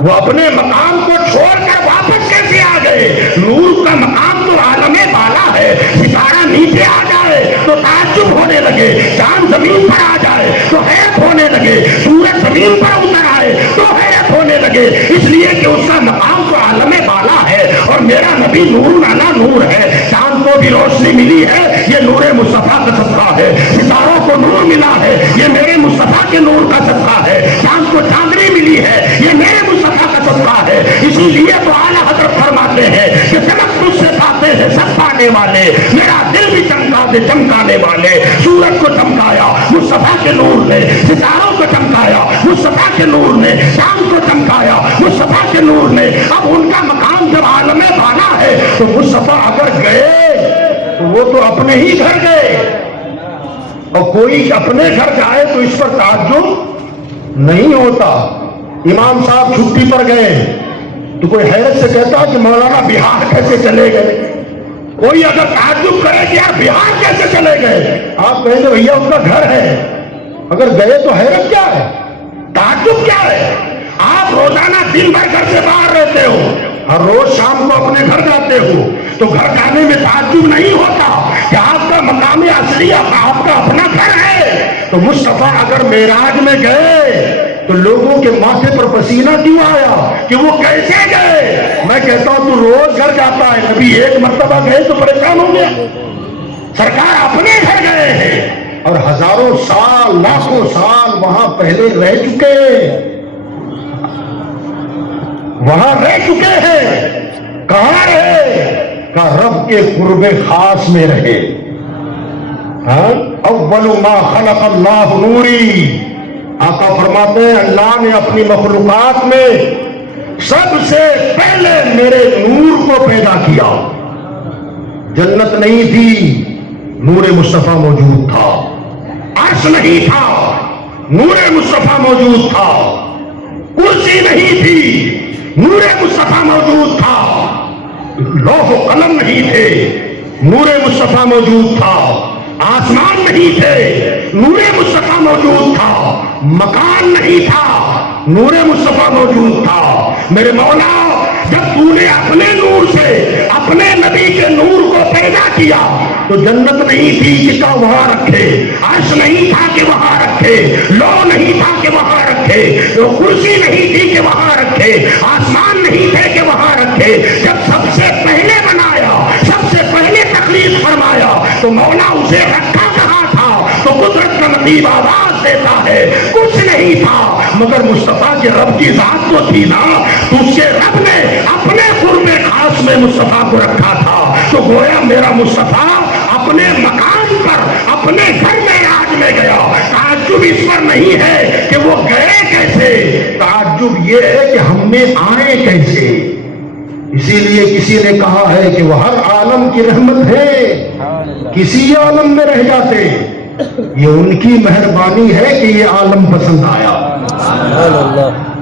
وہ اپنے مقام کو چھوڑ کر واپس کیسے آ گئے۔ نور کا مقام تو عالم بالا ہے، ستارہ نیچے آ جائے تو تعجب ہونے لگے، چاند زمین پر آ جائے تو حیرت ہونے لگے، سورج زمین پر اتر آئے تو حیرت ہونے لگے، اس لیے کہ اس کا مقام تو عالم بالا ہے اور میرا نبی نور علی نور ہے۔ چاند کو بھی روشنی ملی ہے، یہ نور مصطفیٰ کا صدقہ ہے۔ ستاروں کو نور ملا ہے، یہ میرے مصطفیٰ کے نور کا صدقہ ہے۔ چاند کو چاندنی ملی ہے، یہ میرے مصطفیٰ کا صدقہ ہے۔ اسی لیے تو اعلیٰ حضرت فرماتے ہیں کہ چمک تجھ سے پاتے ہیں سب پانے والے، میرا دل بھی چمکا دے چمکانے والے۔ سورج کو چمکایا مصطفیٰ کے نور نے، ستاروں کو چمکایا مصطفیٰ کے نور نے، چاند کو چمکایا مصطفیٰ کے نور نے۔ اب ان کا مقام جب عالم بالا ہے تو مصطفیٰ اگر گئے تو وہ تو اپنے ہی گھر گئے، اور کوئی اپنے گھر جائے تو اس پر تعجب نہیں ہوتا۔ امام صاحب چھٹی پر گئے تو کوئی حیرت سے کہتا کہ مولانا بہار کیسے چلے گئے۔ کوئی اگر تعجب کرے کہ یار بہار کیسے چلے گئے، آپ کہیں گے بھیا اس کا گھر ہے، اگر گئے تو حیرت کیا ہے، تعجب کیا ہے۔ آپ روزانہ دن بھر گھر سے باہر رہتے ہو، ہر روز شام کو اپنے گھر جاتے ہو، تو گھر جانے میں تعجب نہیں ہوتا کہ آپ کا مقام اصلی آپ کا اپنا گھر ہے۔ تو مصطفیٰ اگر معراج میں گئے تو لوگوں کے ماتھے پر پسینہ کیوں آیا کہ وہ کیسے گئے۔ میں کہتا ہوں تو روز گھر جاتا ہے، کبھی ایک مرتبہ گئے تو پریشان ہو گیا۔ سرکار اپنے گھر گئے ہیں اور ہزاروں سال لاکھوں سال وہاں پہلے رہ چکے ہیں، وہاں رہ چکے ہیں۔ کہاں رہے؟ کہا رب کے قرب خاص میں رہے۔ اول ما خلق اللہ نوری، آقا فرماتے ہیں اللہ نے اپنی مخلوقات میں سب سے پہلے میرے نور کو پیدا کیا۔ جنت نہیں تھی، نور مصطفیٰ موجود تھا۔ عرش نہیں تھا، نور مصطفیٰ موجود تھا۔ کرسی نہیں تھی، نور مصطفیٰ موجود تھا۔ لوح و قلم نہیں تھے، نور مصطفیٰ موجود تھا۔ آسمان نہیں تھے، نور مصطفیٰ موجود تھا۔ مکان نہیں تھا، نور مصطفیٰ موجود تھا۔ میرے مولا جب تو نے اپنے نور سے اپنے نبی کے نور کو پیدا کیا تو جنت نہیں تھی کہ وہاں رکھے، عرش نہیں تھا کہ وہاں رکھے، لوح نہیں تھا کہ وہاں رکھے، رکھے، وہ کرسی نہیں تھی کہ وہاں رکھے، آسمان نہیں تھے کہ وہاں رکھے. جب سب سے پہلے بنایا، سب سے پہلے تخلیق فرمایا تو مولا اسے رکھا کہاں تھا؟ تو قدرت کا نقیب آواز دیتا ہے کچھ نہیں تھا، مگر مصطفیٰ کے رب کی ذات تو تھی نا. تو اس کے رب نے اپنے قرب خاص میں مصطفیٰ کو رکھا تھا. تو گویا میرا مصطفیٰ اپنے مکان پر، اپنے گھر میں راج میں گیا. تعجب اس پر نہیں ہے کہ وہ گئے کیسے، تعجب یہ ہے کہ ہم نے آئے کیسے. اسی لیے کسی نے کہا ہے کہ وہ ہر عالم کی رحمت ہے، کسی عالم میں رہ جاتے. یہ ان کی مہربانی ہے کہ یہ عالم پسند آیا.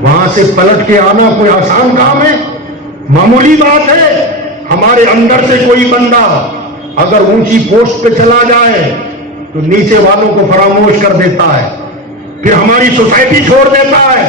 وہاں سے پلٹ کے آنا کوئی آسان کام ہے؟ معمولی بات ہے. ہمارے اندر سے کوئی بندہ اگر اونچی پوسٹ پہ چلا جائے تو نیچے والوں کو فراموش کر دیتا ہے، پھر ہماری سوسائٹی چھوڑ دیتا ہے،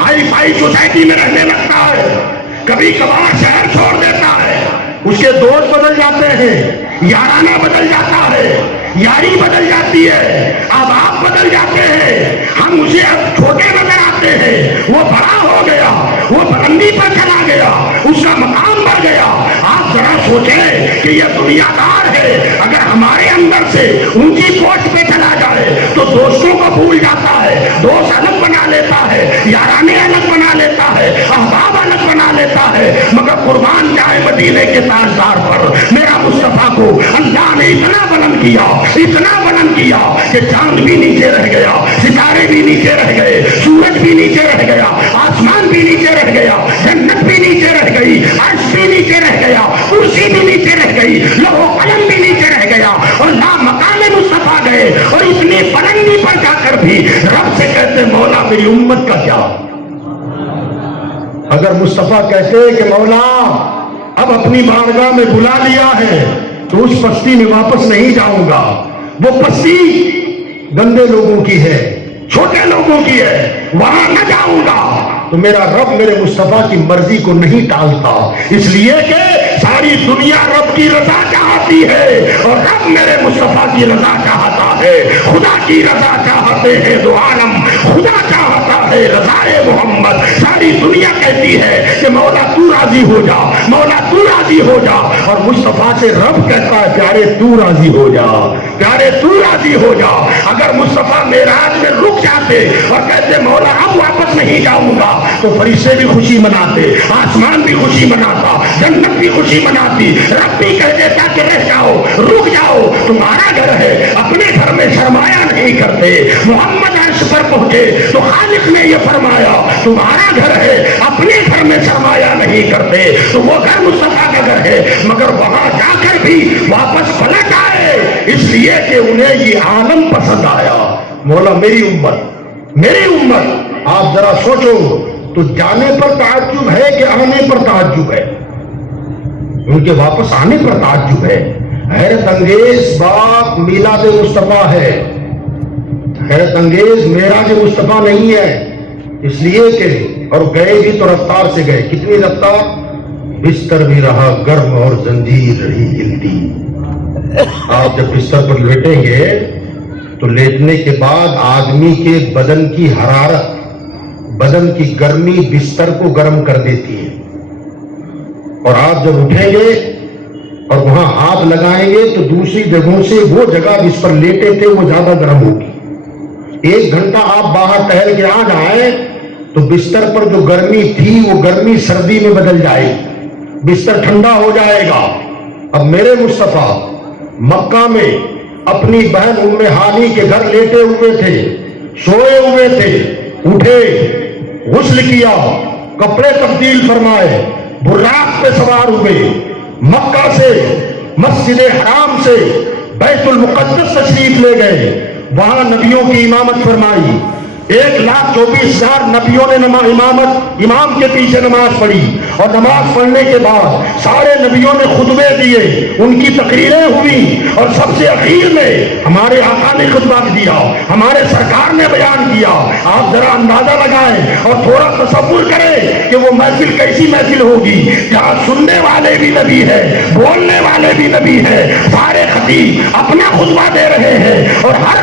ہائی فائی سوسائٹی میں رہنے لگتا ہے، کبھی کبھار شہر چھوڑ دیتا ہے. اس کے دوست بدل جاتے ہیں، یارانہ بدل جاتا ہے، یاری بدل جاتی ہے، آپ بدل جاتے ہیں. ہم اسے اب چھوٹے نظر آتے ہیں، وہ بڑا ہو گیا، وہ بلندی پر چلا گیا، اس کا مقام بڑھ گیا. آپ ذرا سوچیں کہ یہ دنیا دار ہے، اگر ہمارے اندر سے اونچی پوسٹ پہ چلا جائے تو دوستوں کو بھول جاتا ہے، دوست الگ بنا لیتا ہے، یارانے الگ بنا لیتا ہے، احباب الگ بنا لیتا ہے. مگر قربان جائے مدینے کے تاجدار پر، میرا مصطفیٰ کو اللہ نے اتنا بلند کیا، اتنا بلند کیا کہ چاند بھی نیچے رہ گیا، ستارے بھی نیچے رہ گئے، سورج بھی نیچے رہ گیا، آسمان بھی نیچے رہ گیا، جنت بھی نیچے رہ گئی، عرش بھی نیچے رہ گیا، کرسی بھی نیچے رہ گئی، لوح و قلم بھی نیچے رہ گیا، اور لا مقام مصطفیٰ گئے. اور اتنی بلندی پر جا کر بھی رب سے کہتے مولا میری امت کا کیا؟ اگر مصطفیٰ کہتے کہ مولا اب اپنی بارگاہ میں بلا لیا ہے تو اس پستی میں واپس نہیں جاؤں گا. وہ پستی گندے لوگوں کی ہے، چھوٹے لوگوں کی ہے، وہاں نہ جاؤں گا. تو میرا رب میرے مصطفیٰ کی مرضی کو نہیں ٹالتا، اس لیے کہ ساری دنیا رب کی رضا چاہتی ہے اور رب میرے مصطفیٰ کی رضا چاہتا ہے. خدا کی رضا چاہتے ہیں دو عالم، خدا چاہتا ہے رضائے محمد. ساری دنیا کہتی ہے کہ مولا تو راضی ہو جا، مولا تو راضی ہو جا، اور مصطفیٰ سے رب کہتا ہے پیارے تو راضی ہو جا، پیارے تو راضی ہو جا. اگر مصطفیٰ معراج میں رک جاتے اور کہتے مولا اب واپس نہیں جاؤں گا تو فرشتے بھی خوشی مناتے، آسمان بھی خوشی مناتا، جنت بھی خوشی مناتی. رب بھی کہہ دیتا کہ رہ جاؤ، رک جاؤ، تمہارا گھر ہے، اپنے گھر میں سرمایہ نہیں کرتے. محمد عرش پر پہنچے تو خالق نے یہ فرمایا تمہارا گھر ہے، اپنے گھر میں سرمایہ نہیں کرتے. تو وہ گھر مصطفیٰ کا گھر ہے، مگر وہاں جا کر بھی واپس پلٹ آئے اس لیے کہ انہیں یہ عالم پسند آیا. مولا میری امت، میری امت. آپ ذرا سوچو تو جانے پر تعجب ہے کہ آنے پر تعجب ہے؟ ان کے واپس آنے پر تعجب ہے. حیرت انگیز بات میلاد مصطفیٰ ہے، حیرت انگیز معراج مصطفیٰ نہیں ہے. اس لیے کہ اور گئے بھی تو رفتار سے گئے. کتنی رفتار؟ بستر بھی رہا گرم اور زنجیر رہی ہلتی. آپ جب بستر پر لیٹیں گے تو لیٹنے کے بعد آدمی کے بدن کی حرارت، بدن کی گرمی بستر کو گرم کر دیتی ہے. اور آپ جب اٹھیں گے اور وہاں ہاتھ لگائیں گے تو دوسری جگہوں سے وہ جگہ جس پر لیٹے تھے وہ زیادہ گرم ہوگی. 1 گھنٹہ آپ باہر ٹہل کے آ جائیں تو بستر پر جو گرمی تھی وہ گرمی سردی میں بدل جائے گی، بستر ٹھنڈا ہو جائے گا. اب میرے مصطفیٰ مکہ میں اپنی بہن ام ہانی کے گھر لیٹے ہوئے تھے، سوئے ہوئے تھے. اٹھے، غسل کیا، کپڑے تبدیل فرمائے، براق پہ سوار ہوئے، مکہ سے مسجد حرام سے بیت المقدس تشریف لے گئے. وہاں نبیوں کی امامت فرمائی. 1,24,000 نبیوں نے امام کے پیچھے نماز پڑھی، اور نماز پڑھنے کے بعد سارے نبیوں نے خطبے دیے، ان کی تقریریں ہوئی، اور سب سے اخیر میں ہمارے آقا نے خطبہ دیا، ہمارے سرکار نے بیان کیا. آپ ذرا اندازہ لگائیں اور تھوڑا تصور کریں کہ وہ محفل کیسی محفل ہوگی جہاں سننے والے بھی نبی ہیں، بولنے والے بھی نبی ہیں. سارے خطیب اپنا خطبہ دے رہے ہیں اور ہر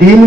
3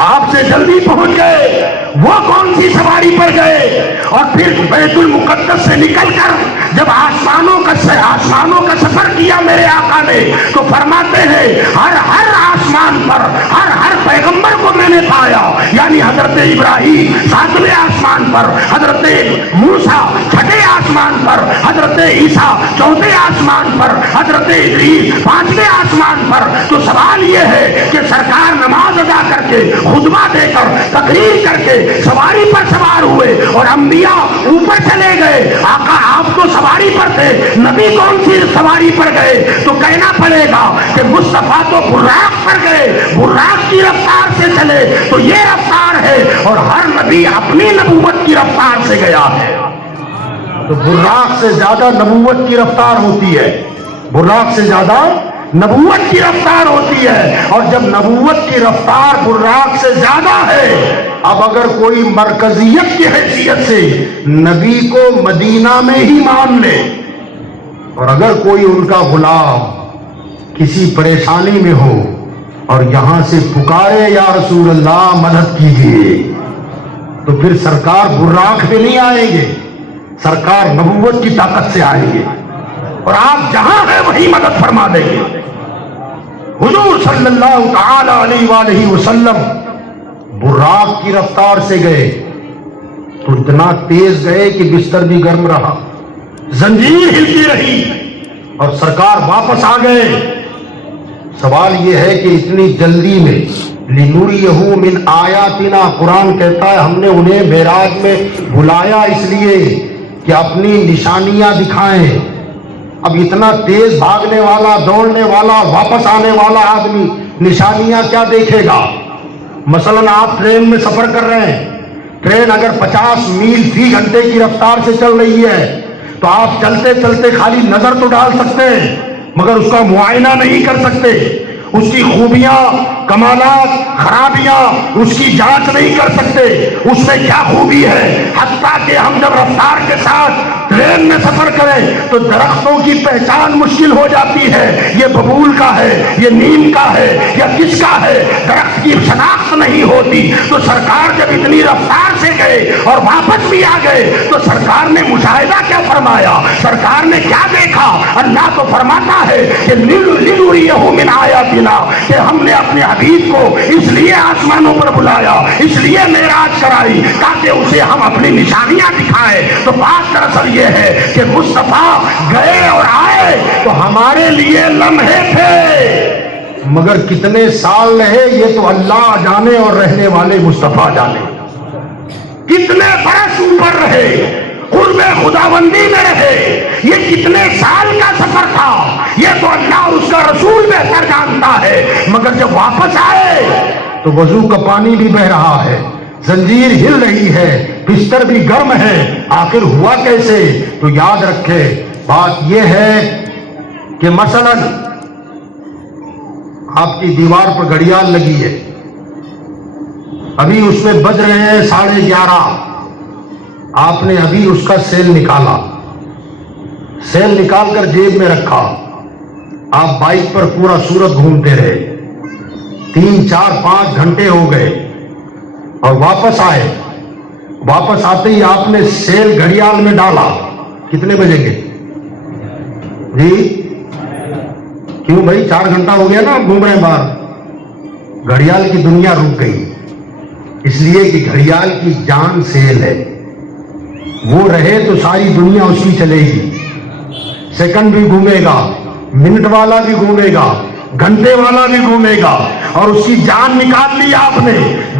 آپ سے جلدی پہنچ گئے، وہ کون سی سواری پر گئے؟ اور پھر بیت المقدس سے نکل کر جب آسمانوں کا سفر کیا میرے آقا نے، تو فرماتے ہیں ہر آسمان پر ہر پیغمبر کو میں نے پایا، یعنی حضرت ابراہیم 7ویں آسمان پر، حضرت موسیٰ 6 آسمان پر، حضرت عیسیٰ 4 آسمان پر، حضرت ادریس 5ویں آسمان پر۔ تو سوال یہ ہے کہ سرکار نماز ادا کر کے، خطبہ دے کر، تقریر کر کے سواری پر سوار ہوئے اور انبیاء اوپر چلے گئے، آقا آپ تو سواری پر تھے، نبی کون سی سواری پر گئے؟ تو کہنا پڑے گا کہ مصطفیٰ تو براق پر گئے، براق کی رفتار سے چلے، تو یہ رفتار ہے، اور ہر نبی اپنی نبوت کی رفتار سے گیا ہے۔ تو براق سے زیادہ نبوت کی رفتار ہوتی ہے، براق سے زیادہ نبوت کی رفتار ہوتی ہے، اور جب نبوت کی رفتار براق سے زیادہ ہے، اب اگر کوئی مرکزیت کی حیثیت سے نبی کو مدینہ میں ہی مان لے، اور اگر کوئی ان کا غلام کسی پریشانی میں ہو اور یہاں سے پکارے یا رسول اللہ مدد کیجیے، تو پھر سرکار براق پہ نہیں آئیں گے، سرکار نبوت کی طاقت سے آئیں گے، اور آپ جہاں ہیں وہی مدد فرما دیں گے۔ حضور صلی اللہ تعالی علیہ وآلہ وسلم براق کی رفتار سے گئے، تو اتنا تیز گئے کہ بستر بھی گرم رہا، زنجیر ہلتی رہی، اور سرکار واپس آ گئے۔ سوال یہ ہے کہ اتنی جلدی میں لِنُرِيَهُ مِنْ آیاتنا، قرآن کہتا ہے ہم نے انہیں معراج میں بلایا اس لیے کہ اپنی نشانیاں دکھائیں۔ اب اتنا تیز بھاگنے والا، دوڑنے والا، واپس آنے والا آدمی نشانیاں کیا دیکھے گا؟ مثلا آپ ٹرین میں سفر کر رہے ہیں، ٹرین اگر 50 میل فی گھنٹے کی رفتار سے چل رہی ہے، تو آپ چلتے چلتے خالی نظر تو ڈال سکتے ہیں، مگر اس کا معائنہ نہیں کر سکتے، اس کی خوبیاں، کمالات، خرابیاں، اس کی جانچ نہیں کر سکتے، اس میں کیا خوبی ہے۔ حتیٰ کہ ہم جب رفتار کے ساتھ ٹرین میں سفر کریں تو درختوں کی پہچان مشکل ہو جاتی ہے، یہ ببول کا ہے، یہ نیم کا ہے، یا کس کا ہے، درخت کی شناخت نہیں ہوتی۔ تو سرکار جب اتنی رفتار سے گئے اور واپس بھی آ گئے، تو سرکار نے مشاہدہ کیا فرمایا؟ سرکار نے کیا دیکھا؟ اللہ تو فرماتا ہے کہ لِنُرِيَهُ مِنْ آیاتنا، کہ ہم نے اپنے حبیب کو اس لیے آسمانوں پر بلایا، اس لیے معراج کرائی، تاکہ اسے ہم اپنی نشانیاں دکھائیں۔ تو بات دراصل یہ ہے کہ مصطفیٰ گئے اور آئے تو ہمارے لیے لمحے تھے، مگر کتنے سال رہے یہ تو اللہ جانے، اور رہنے والے مصطفیٰ جانے۔ کتنے برس اوپر رہے، قرب خداوندی میں رہے، یہ کتنے سال کا سفر تھا، یہ تو اللہ اور اس کا رسول بہتر جانتا ہے، مگر جب واپس آئے تو وضو کا پانی بھی بہ رہا ہے، زنجیر ہل رہی ہے، بستر بھی گرم ہے، آخر ہوا کیسے؟ تو یاد رکھے بات یہ ہے کہ مثلا آپ کی دیوار پر گھڑیال لگی ہے، ابھی اس میں بج رہے ہیں 11:30، آپ نے ابھی اس کا سیل نکالا، سیل نکال کر جیب میں رکھا، آپ بائک پر پورا سورت گھومتے رہے، 3، 4، 5 گھنٹے ہو گئے، اور واپس آئے، واپس آتے ہی آپ نے سیل گھڑیال میں ڈالا، کتنے بجے گے جی؟ کیوں بھائی 4 گھنٹہ ہو گیا نا گھوم رہے ہیں باہر، گھڑیال کی دنیا رک گئی، اس لیے کہ گھڑیال کی جان سیل ہے، وہ رہے تو ساری دنیا اس کی چلے گی، سیکنڈ بھی گھومے گا، منٹ والا بھی گھومے گا، گھنٹے والا بھی گھومے گا، اور اس کی جان نکال لی آپ نے،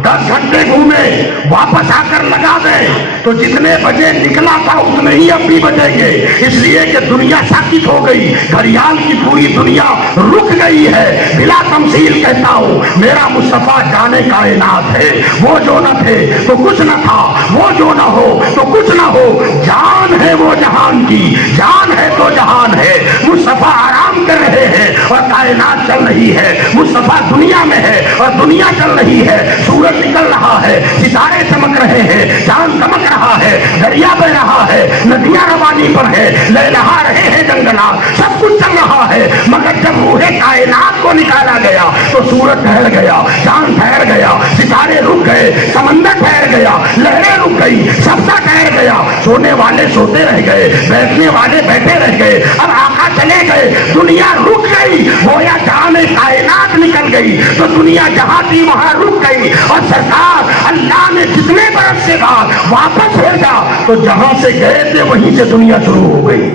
10 گھنٹے گھومے، واپس آ کر لگا دیں تو جتنے بجے نکلا تھا اتنے ہی اب بھی بجیں گے، اس لیے کہ دنیا ساکت ہو گئی، گھڑیال کی پوری دنیا رک گئی ہے۔ بلا تمثیل کہتا ہوں میرا مصطفیٰ جانے کائنات ہے، وہ جو نہ تھے تو کچھ نہ تھا، وہ جو نہ ہو تو کچھ نہ ہو، جان ہے وہ جہان کی، جان ہے تو جہان ہے، مصطفیٰ آرام کر رہے ہیں اور کائنات چل رہی ہے، مصطفیٰ دنیا میں ہے اور دنیا چل رہی ہے، سورج نکل رہا ہے، ستارے چمک رہے ہیں، چاند چمک رہا ہے، دریا بہ رہا ہے، ندیاں روانی پر ہے، لہلہا رہے ہیں جنگلات، سب کچھ چل رہا ہے، مگر جب روح کائنات کو نکالا گیا تو سورج ٹھہر گیا، چاند ٹھہر گیا، ستارے رک گئے، سمندر ٹھہر گیا، لہریں رک گئی، سب ٹھہر گیا، سونے والے سوتے رہ گئے، بیٹھنے والے بیٹھے رہ گئے، اب آقا چلے گئے، دنیا رک گئی، گویا جہاں میں کائنات نکل گئی تو دنیا جہاں تھی وہاں رک گئی، اور سرکار اللہ نے جتنے برس کے بعد واپس بھیجا تو جہاں سے گئے تھے وہیں سے دنیا شروع ہو گئی۔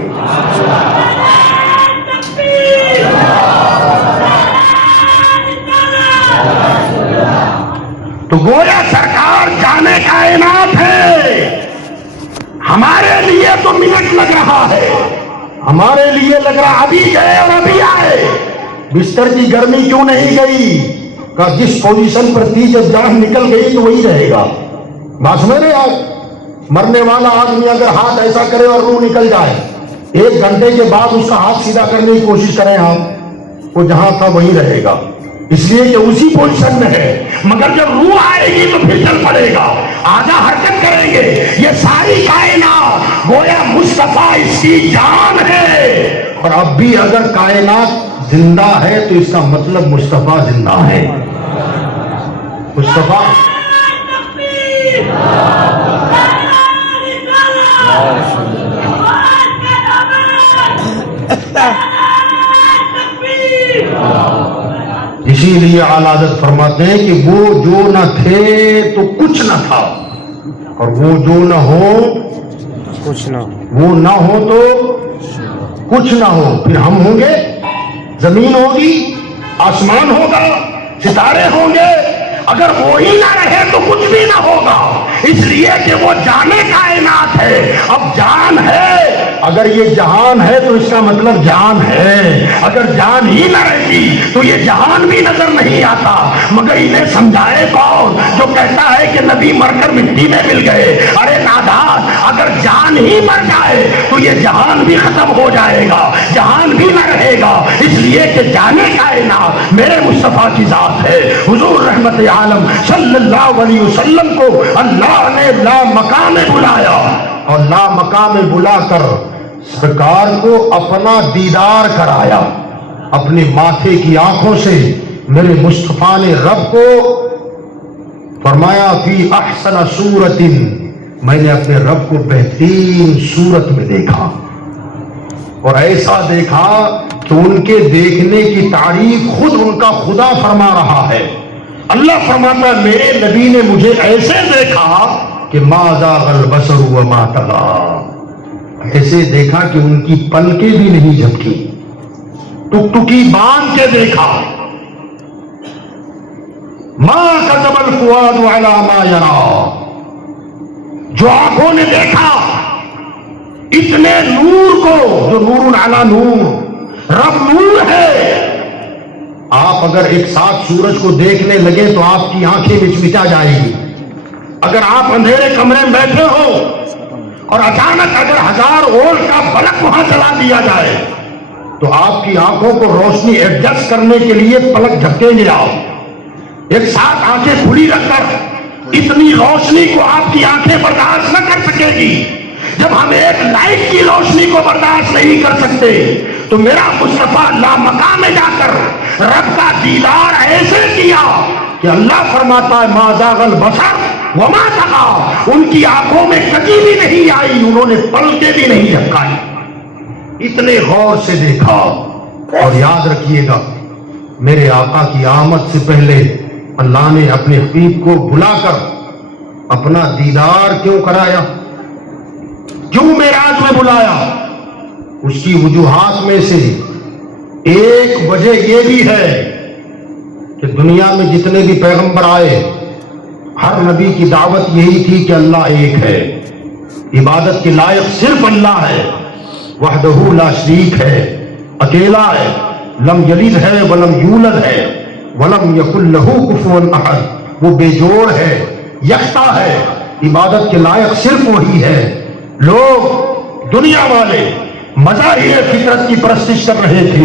تو گویا سرکار جانے کائنات ہے، ہمارے لیے تو منٹ لگ رہا ہے، ہمارے لیے لگ رہا ابھی گئے اور ابھی آئے، بستر کی گرمی کیوں نہیں گئی؟ کہ جس پوزیشن پر تھی جب جان نکل گئی تو وہی رہے گا۔ بات سمجھ رہے آپ؟ مرنے والا آدمی اگر ہاتھ ایسا کرے اور روح نکل جائے، 1 گھنٹے کے بعد اس کا ہاتھ سیدھا کرنے کی کوشش کریں آپ، وہ جہاں تھا وہی رہے گا، اس لیے کہ اسی پوزیشن میں ہے، مگر جب روح آئے گی تو پھر چل پڑے گا، آدھا حرکت کریں گے۔ یہ ساری کائنات گویا مصطفیٰ اس کی جان ہے، اور اب بھی اگر کائنات زندہ ہے تو اس کا مطلب مصطفیٰ زندہ ہے۔ مصطفیٰ اسی لیے اعلیٰ حضرت فرماتے ہیں کہ وہ جو نہ تھے تو کچھ نہ تھا، اور وہ جو نہ ہو کچھ نہ وہ نہ ہو تو کچھ نہ ہو، پھر ہم ہوں گے، زمین ہوگی، آسمان ہوگا، ستارے ہوں گے، اگر وہی نہ رہے تو کچھ بھی نہ ہوگا، اس لیے کہ وہ جانے کائنات ہے۔ اب جان ہے، اگر یہ جہان ہے تو اس کا مطلب جان ہے، اگر جان ہی نہ رہتی تو یہ جہان بھی نظر نہیں آتا، مگر انہیں سمجھائے کون جو کہتا ہے کہ نبی مر کر مٹی میں مل گئے؟ ارے نادان، اگر جان ہی مر جائے تو یہ جہان بھی ختم ہو جائے گا، جہان بھی نہ رہے گا، اس لیے کہ جانے کائنات میرے مصطفیٰ کی ذات ہے۔ حضور رحمت عالم صلی اللہ علیہ وسلم کو اللہ نے لا مقام بلایا، اور لا مقام بلا کر سرکار کو اپنا دیدار کرایا، اپنے ماتھے کی آنکھوں سے میرے مصطفیٰ نے رب کو فرمایا فی احسن صورت، میں نے اپنے رب کو بہترین صورت میں دیکھا، اور ایسا دیکھا کہ ان کے دیکھنے کی تعریف خود ان کا خدا فرما رہا ہے۔ اللہ فرماتا ہے میرے نبی نے مجھے ایسے دیکھا کہ ما زاغ البصر وما طغى، ایسے دیکھا کہ ان کی پلکیں بھی نہیں جھپکی، ٹکٹکی باندھ کے دیکھا۔ ما كذب الفؤاد على ما يرى، جو آنکھوں نے دیکھا اتنے نور کو، جو نور علی نور، رب نور ہے۔ آپ اگر ایک ساتھ سورج کو دیکھنے لگے تو آپ کی آنکھیں مچمچا جائے گی۔ اگر آپ اندھیرے کمرے میں بیٹھے ہو اور اچانک اگر 1000 وولٹ کا بلب وہاں چلا دیا جائے تو آپ کی آنکھوں کو روشنی ایڈجسٹ کرنے کے لیے پلک جھپکیں گے آپ۔ ایک ساتھ آنکھیں کھلی رکھ کر اتنی روشنی کو آپ کی آنکھیں برداشت نہ کر سکے گی۔ جب ہم ایک لائٹ کی روشنی کو برداشت نہیں کر سکتے تو میرا مصطفیٰ لامقام میں جا کر رب کا دیدار ایسے کیا کہ اللہ فرماتا ہے ما زاغ البصر وما طغى، ان کی آنکھوں میں کجی بھی نہیں آئی، انہوں نے پلکیں بھی نہیں جھپکائی، اتنے غور سے دیکھا۔ اور یاد رکھیے گا میرے آقا کی آمد سے پہلے اللہ نے اپنے حبیب کو بلا کر اپنا دیدار کیوں کرایا، کیوں معراج میں بلایا؟ اس کی وجوہات میں سے ایک وجہ یہ بھی ہے کہ دنیا میں جتنے بھی پیغمبر آئے ہر نبی کی دعوت یہی تھی کہ اللہ ایک ہے، عبادت کے لائق صرف اللہ ہے، وحدہ لا شریک ہے، اکیلا ہے، لم یلد ہے ولم یولد ہے ولم یکن لہ کفوا احد، وہ بے جوڑ ہے، یکتا ہے، عبادت کے لائق صرف وہی ہے۔ لوگ دنیا والے مظاہر فطرت کی پرستش کر رہے تھے،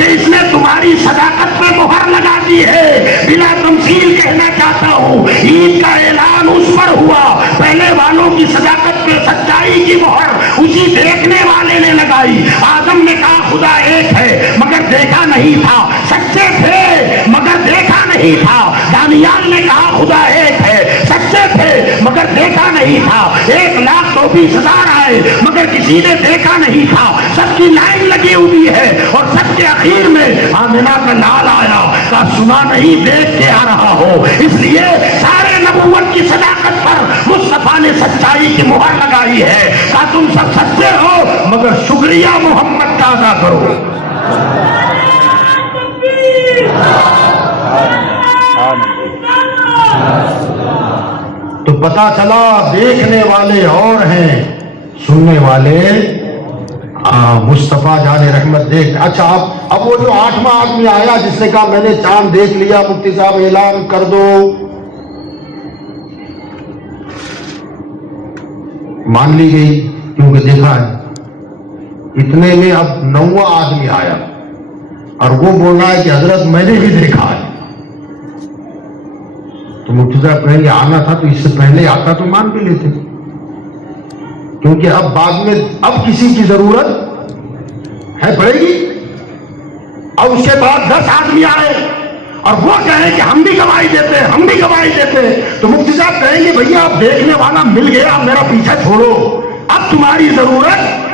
کہ اس نے تمہاری صداقت پہ مہر لگا دی ہے. بلا تمثیل کہنا چاہتا ہوں عید کا اعلان اس پر ہوا، پہلے والوں کی صداقت پہ سچائی کی مہر اسی دیکھنے والے نے لگائی. آدم نے کہا خدا ایک ہے مگر دیکھا نہیں تھا، سچے تھے مگر دیکھا نہیں تھا. دانیال نے کہا خدا ایک ہے، سچے تھے مگر دیکھا نہیں تھا. 1,24,000 آئے مگر کسی نے دیکھا نہیں تھا. سب کی لائن لگی ہوئی ہے اور سب کے اخیر میں آمنہ کا لال آیا، کہا سنا نہیں دیکھ کے آ رہا ہو. اس لیے سارے نبوت کی صداقت پر مصطفیٰ نے سچائی کی مہر لگائی ہے. کہا تم سب سچے ہو مگر شکریہ محمد کا ادا کرو. تو پتا چلا دیکھنے والے اور ہیں، سننے والے مصطفیٰ جان رحمت دیکھ. اچھا اب وہ جو 8واں آدمی آیا جس نے کہا میں نے چاند دیکھ لیا، مفتی صاحب اعلان کر دو. مان لی گئی کیونکہ دیکھا ہے. اتنے میں اب 9واں آدمی آیا اور وہ بول رہا ہے کہ حضرت میں نے بھی دیکھا ہے. تو مفتی صاحب کہیں گے آنا تھا تو اس سے پہلے آتا تو مان بھی لیتے، کیونکہ اب بعد میں اب کسی کی ضرورت ہے پڑے گی. اب اس کے بعد 10 آدمی آئے اور وہ کہیں کہ ہم بھی گواہی دیتے ہیں، ہم بھی گواہی دیتے ہیں. تو مفتی صاحب کہیں گے بھیا اب دیکھنے والا مل گیا، اب میرا پیچھا چھوڑو، اب تمہاری ضرورت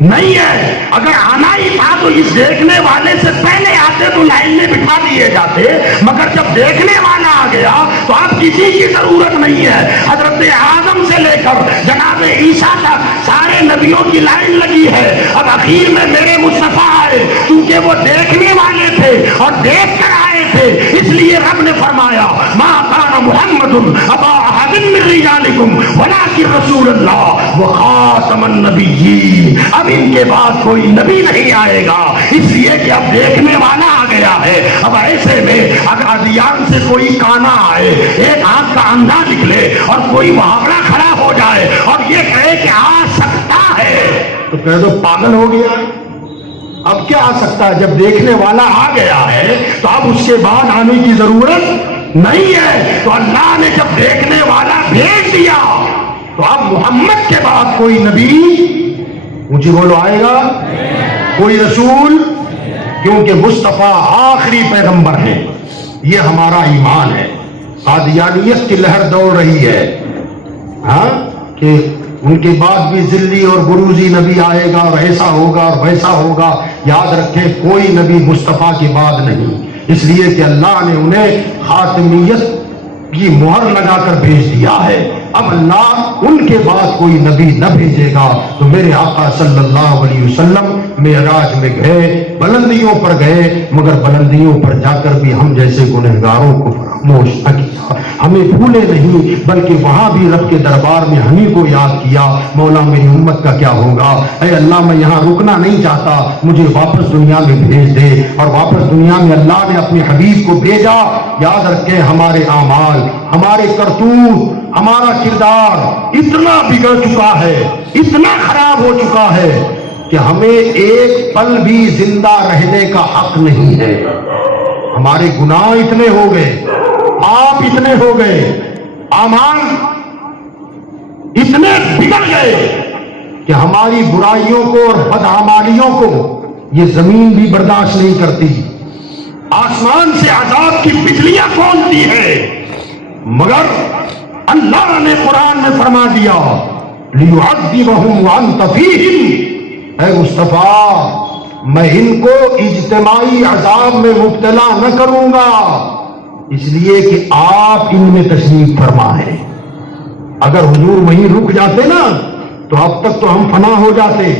نہیں ہے. اگر آنا ہی تھا تو اس دیکھنے والے سے پہلے آتے تو لائن میں بٹھا دیے جاتے، مگر جب دیکھنے والا آ گیا تو اب کسی کی ضرورت نہیں ہے. حضرت آدم سے لے کر جناب عیسیٰ تک سارے نبیوں کی لائن لگی ہے. اب اخیر میں میرے مصطفیٰ آئے، کیونکہ وہ دیکھنے والے تھے اور دیکھ کر آئے تھے، اس لیے رب نے فرمایا ما کان محمد ابا احد من رجالکم ولکن رسول اللہ وخاتم النبیین. اب ان کے بعد کوئی نبی نہیں آئے گا، اس لیے کہ اب دیکھنے والا آ گیا ہے. اب ایسے میں اگر ادیان سے کوئی کانا آئے، ایک آنکھ کا اندھا نکلے اور کوئی محاورہ کھڑا ہو جائے اور یہ کہے کہ آ سکتا ہے تو کہہ دو پاگل ہو گیا. اب کیا آ سکتا ہے؟ جب دیکھنے والا آ گیا ہے تو اب اس کے بعد آنے کی ضرورت نہیں ہے. تو اللہ نے جب دیکھنے والا بھیج دیا تو اب محمد کے بعد کوئی نبی مجھے بولو آئے گا، کوئی رسول، کیونکہ مصطفیٰ آخری پیغمبر ہے. یہ ہمارا ایمان ہے. قادیانیت کی لہر دوڑ رہی ہے ہاں کہ ان کے بعد بھی ذلی اور بروزی نبی آئے گا اور ایسا ہوگا اور ویسا ہوگا. یاد رکھیں کوئی نبی مصطفیٰ کے بعد نہیں، اس لیے کہ اللہ نے انہیں خاتمیت کی مہر لگا کر بھیج دیا ہے. اب اللہ ان کے بعد کوئی نبی نہ بھیجے گا. تو میرے آقا صلی اللہ علیہ وسلم معراج میں گئے، بلندیوں پر گئے، مگر بلندیوں پر جا کر بھی ہم جیسے گنہگاروں کو فراموش نہ کیا، ہمیں بھولے نہیں، بلکہ وہاں بھی رب کے دربار میں ہمیں کو یاد کیا. مولا میری امت کا کیا ہوگا؟ اے اللہ میں یہاں رکنا نہیں چاہتا، مجھے واپس دنیا میں بھیج دے. اور واپس دنیا میں اللہ نے اپنے حبیب کو بھیجا. یاد رکھیں ہمارے اعمال، ہمارے کرتوت، ہمارا کردار اتنا بگڑ چکا ہے، اتنا خراب ہو چکا ہے کہ ہمیں ایک پل بھی زندہ رہنے کا حق نہیں ہے. ہمارے گناہ اتنے ہو گئے، آپ اتنے ہو گئے، اعمال اتنے بگڑ گئے کہ ہماری برائیوں کو اور بدعمالیوں کو یہ زمین بھی برداشت نہیں کرتی. آسمان سے عذاب کی بجلیاں کھولتی ہے، مگر اللہ نے قرآن میں فرما دیا لِيُعَذِّبَهُمْ وَأَنْتَ فِيهِمْ. اے مصطفیٰ میں ان کو اجتماعی عذاب میں مبتلا نہ کروں گا، اس لیے کہ آپ ان میں تشریف فرما ہے. اگر حضور وہیں رک جاتے نا تو اب تک تو ہم فنا ہو جاتے،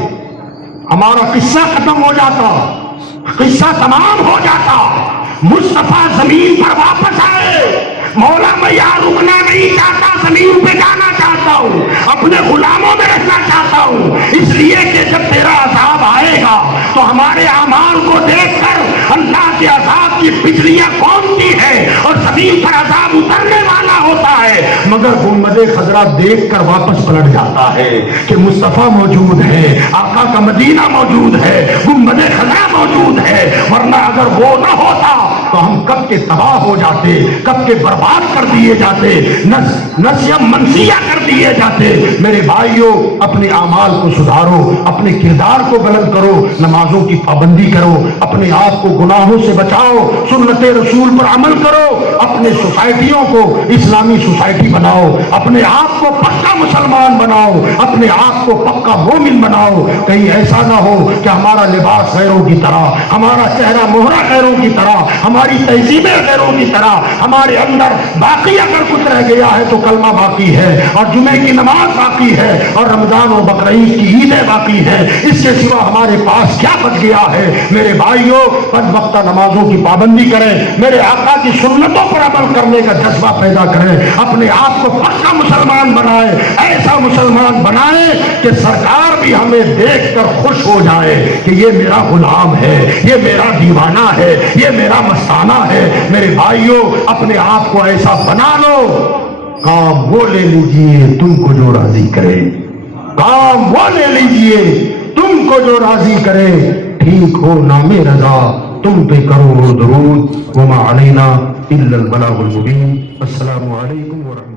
ہمارا قصہ ختم ہو جاتا، قصہ تمام ہو جاتا. مصطفیٰ زمین پر واپس آئے. مولا میں یہاں رکنا نہیں چاہتا، زمین پہ جانا چاہتا ہوں، اپنے غلاموں میں رہنا چاہتا ہوں. اس لیے کہ جب تیرا عذاب آئے گا تو ہمارے اعمال کو دیکھ کر اللہ کے عذاب کی بجلیاں کونتی ہے اور زمین پر عذاب اترنے والا ہوتا ہے مگر گنبد خضرا دیکھ کر واپس پلٹ جاتا ہے کہ مصطفیٰ موجود ہے، آقا کا مدینہ موجود ہے، گنبد خضرا موجود ہے، ورنہ اگر وہ نہ ہوتا تو ہم کب کے تباہ ہو جاتے، کب کے برباد کر دیے جاتے، نسیم منسیہ کر دیے جاتے۔ میرے بھائیوں، اپنے اعمال کو سدھارو، اپنے کردار کو بلند کرو، نمازوں کی پابندی کرو، اپنے آپ کو گناہوں سے بچاؤ، سنت رسول پر عمل کرو، اپنے سوسائٹیوں کو اسلامی سوسائٹی بناؤ، اپنے آپ کو پکا مسلمان بناؤ، اپنے آپ کو پکا مومن بناؤ۔ کہیں ایسا نہ ہو کہ ہمارا لباس غیروں کی طرح، ہمارا چہرہ مہرہ غیروں کی طرح، ہماری تہذیبیں غیروں کی طرح، ہمارے اندر باقی اگر کچھ رہ گیا ہے تو کلمہ باقی ہے، اور جمعے کی نماز باقی ہے، اور رمضان اور بقرعید کی عیدیں باقی ہیں، اس کے سوا ہمارے پاس کیا بچ گیا ہے؟ میرے بھائیوں، 5 وقتہ نمازوں کی پابندی کریں، میرے آقا کی سنتوں پر عمل کرنے کا جذبہ پیدا کریں، اپنے آپ کو پکا مسلمان بنائیں، ایسا مسلمان بنائیں کہ سرکار بھی ہمیں دیکھ کر خوش ہو جائے کہ یہ میرا غلام ہے، یہ میرا دیوانہ ہے، یہ میرا مستانہ ہے۔ میرے بھائیوں، اپنے آپ کو ایسا بنا لو، کام وہ لے لیجئے تم کو جو راضی کرے، کام وہ لے لیجئے تم کو جو راضی کرے، ٹھیک ہو نام رضا تم پہ کرو درود، وما علینا الا البلاغ المبین۔ السلام علیکم ورحمۃ اللہ۔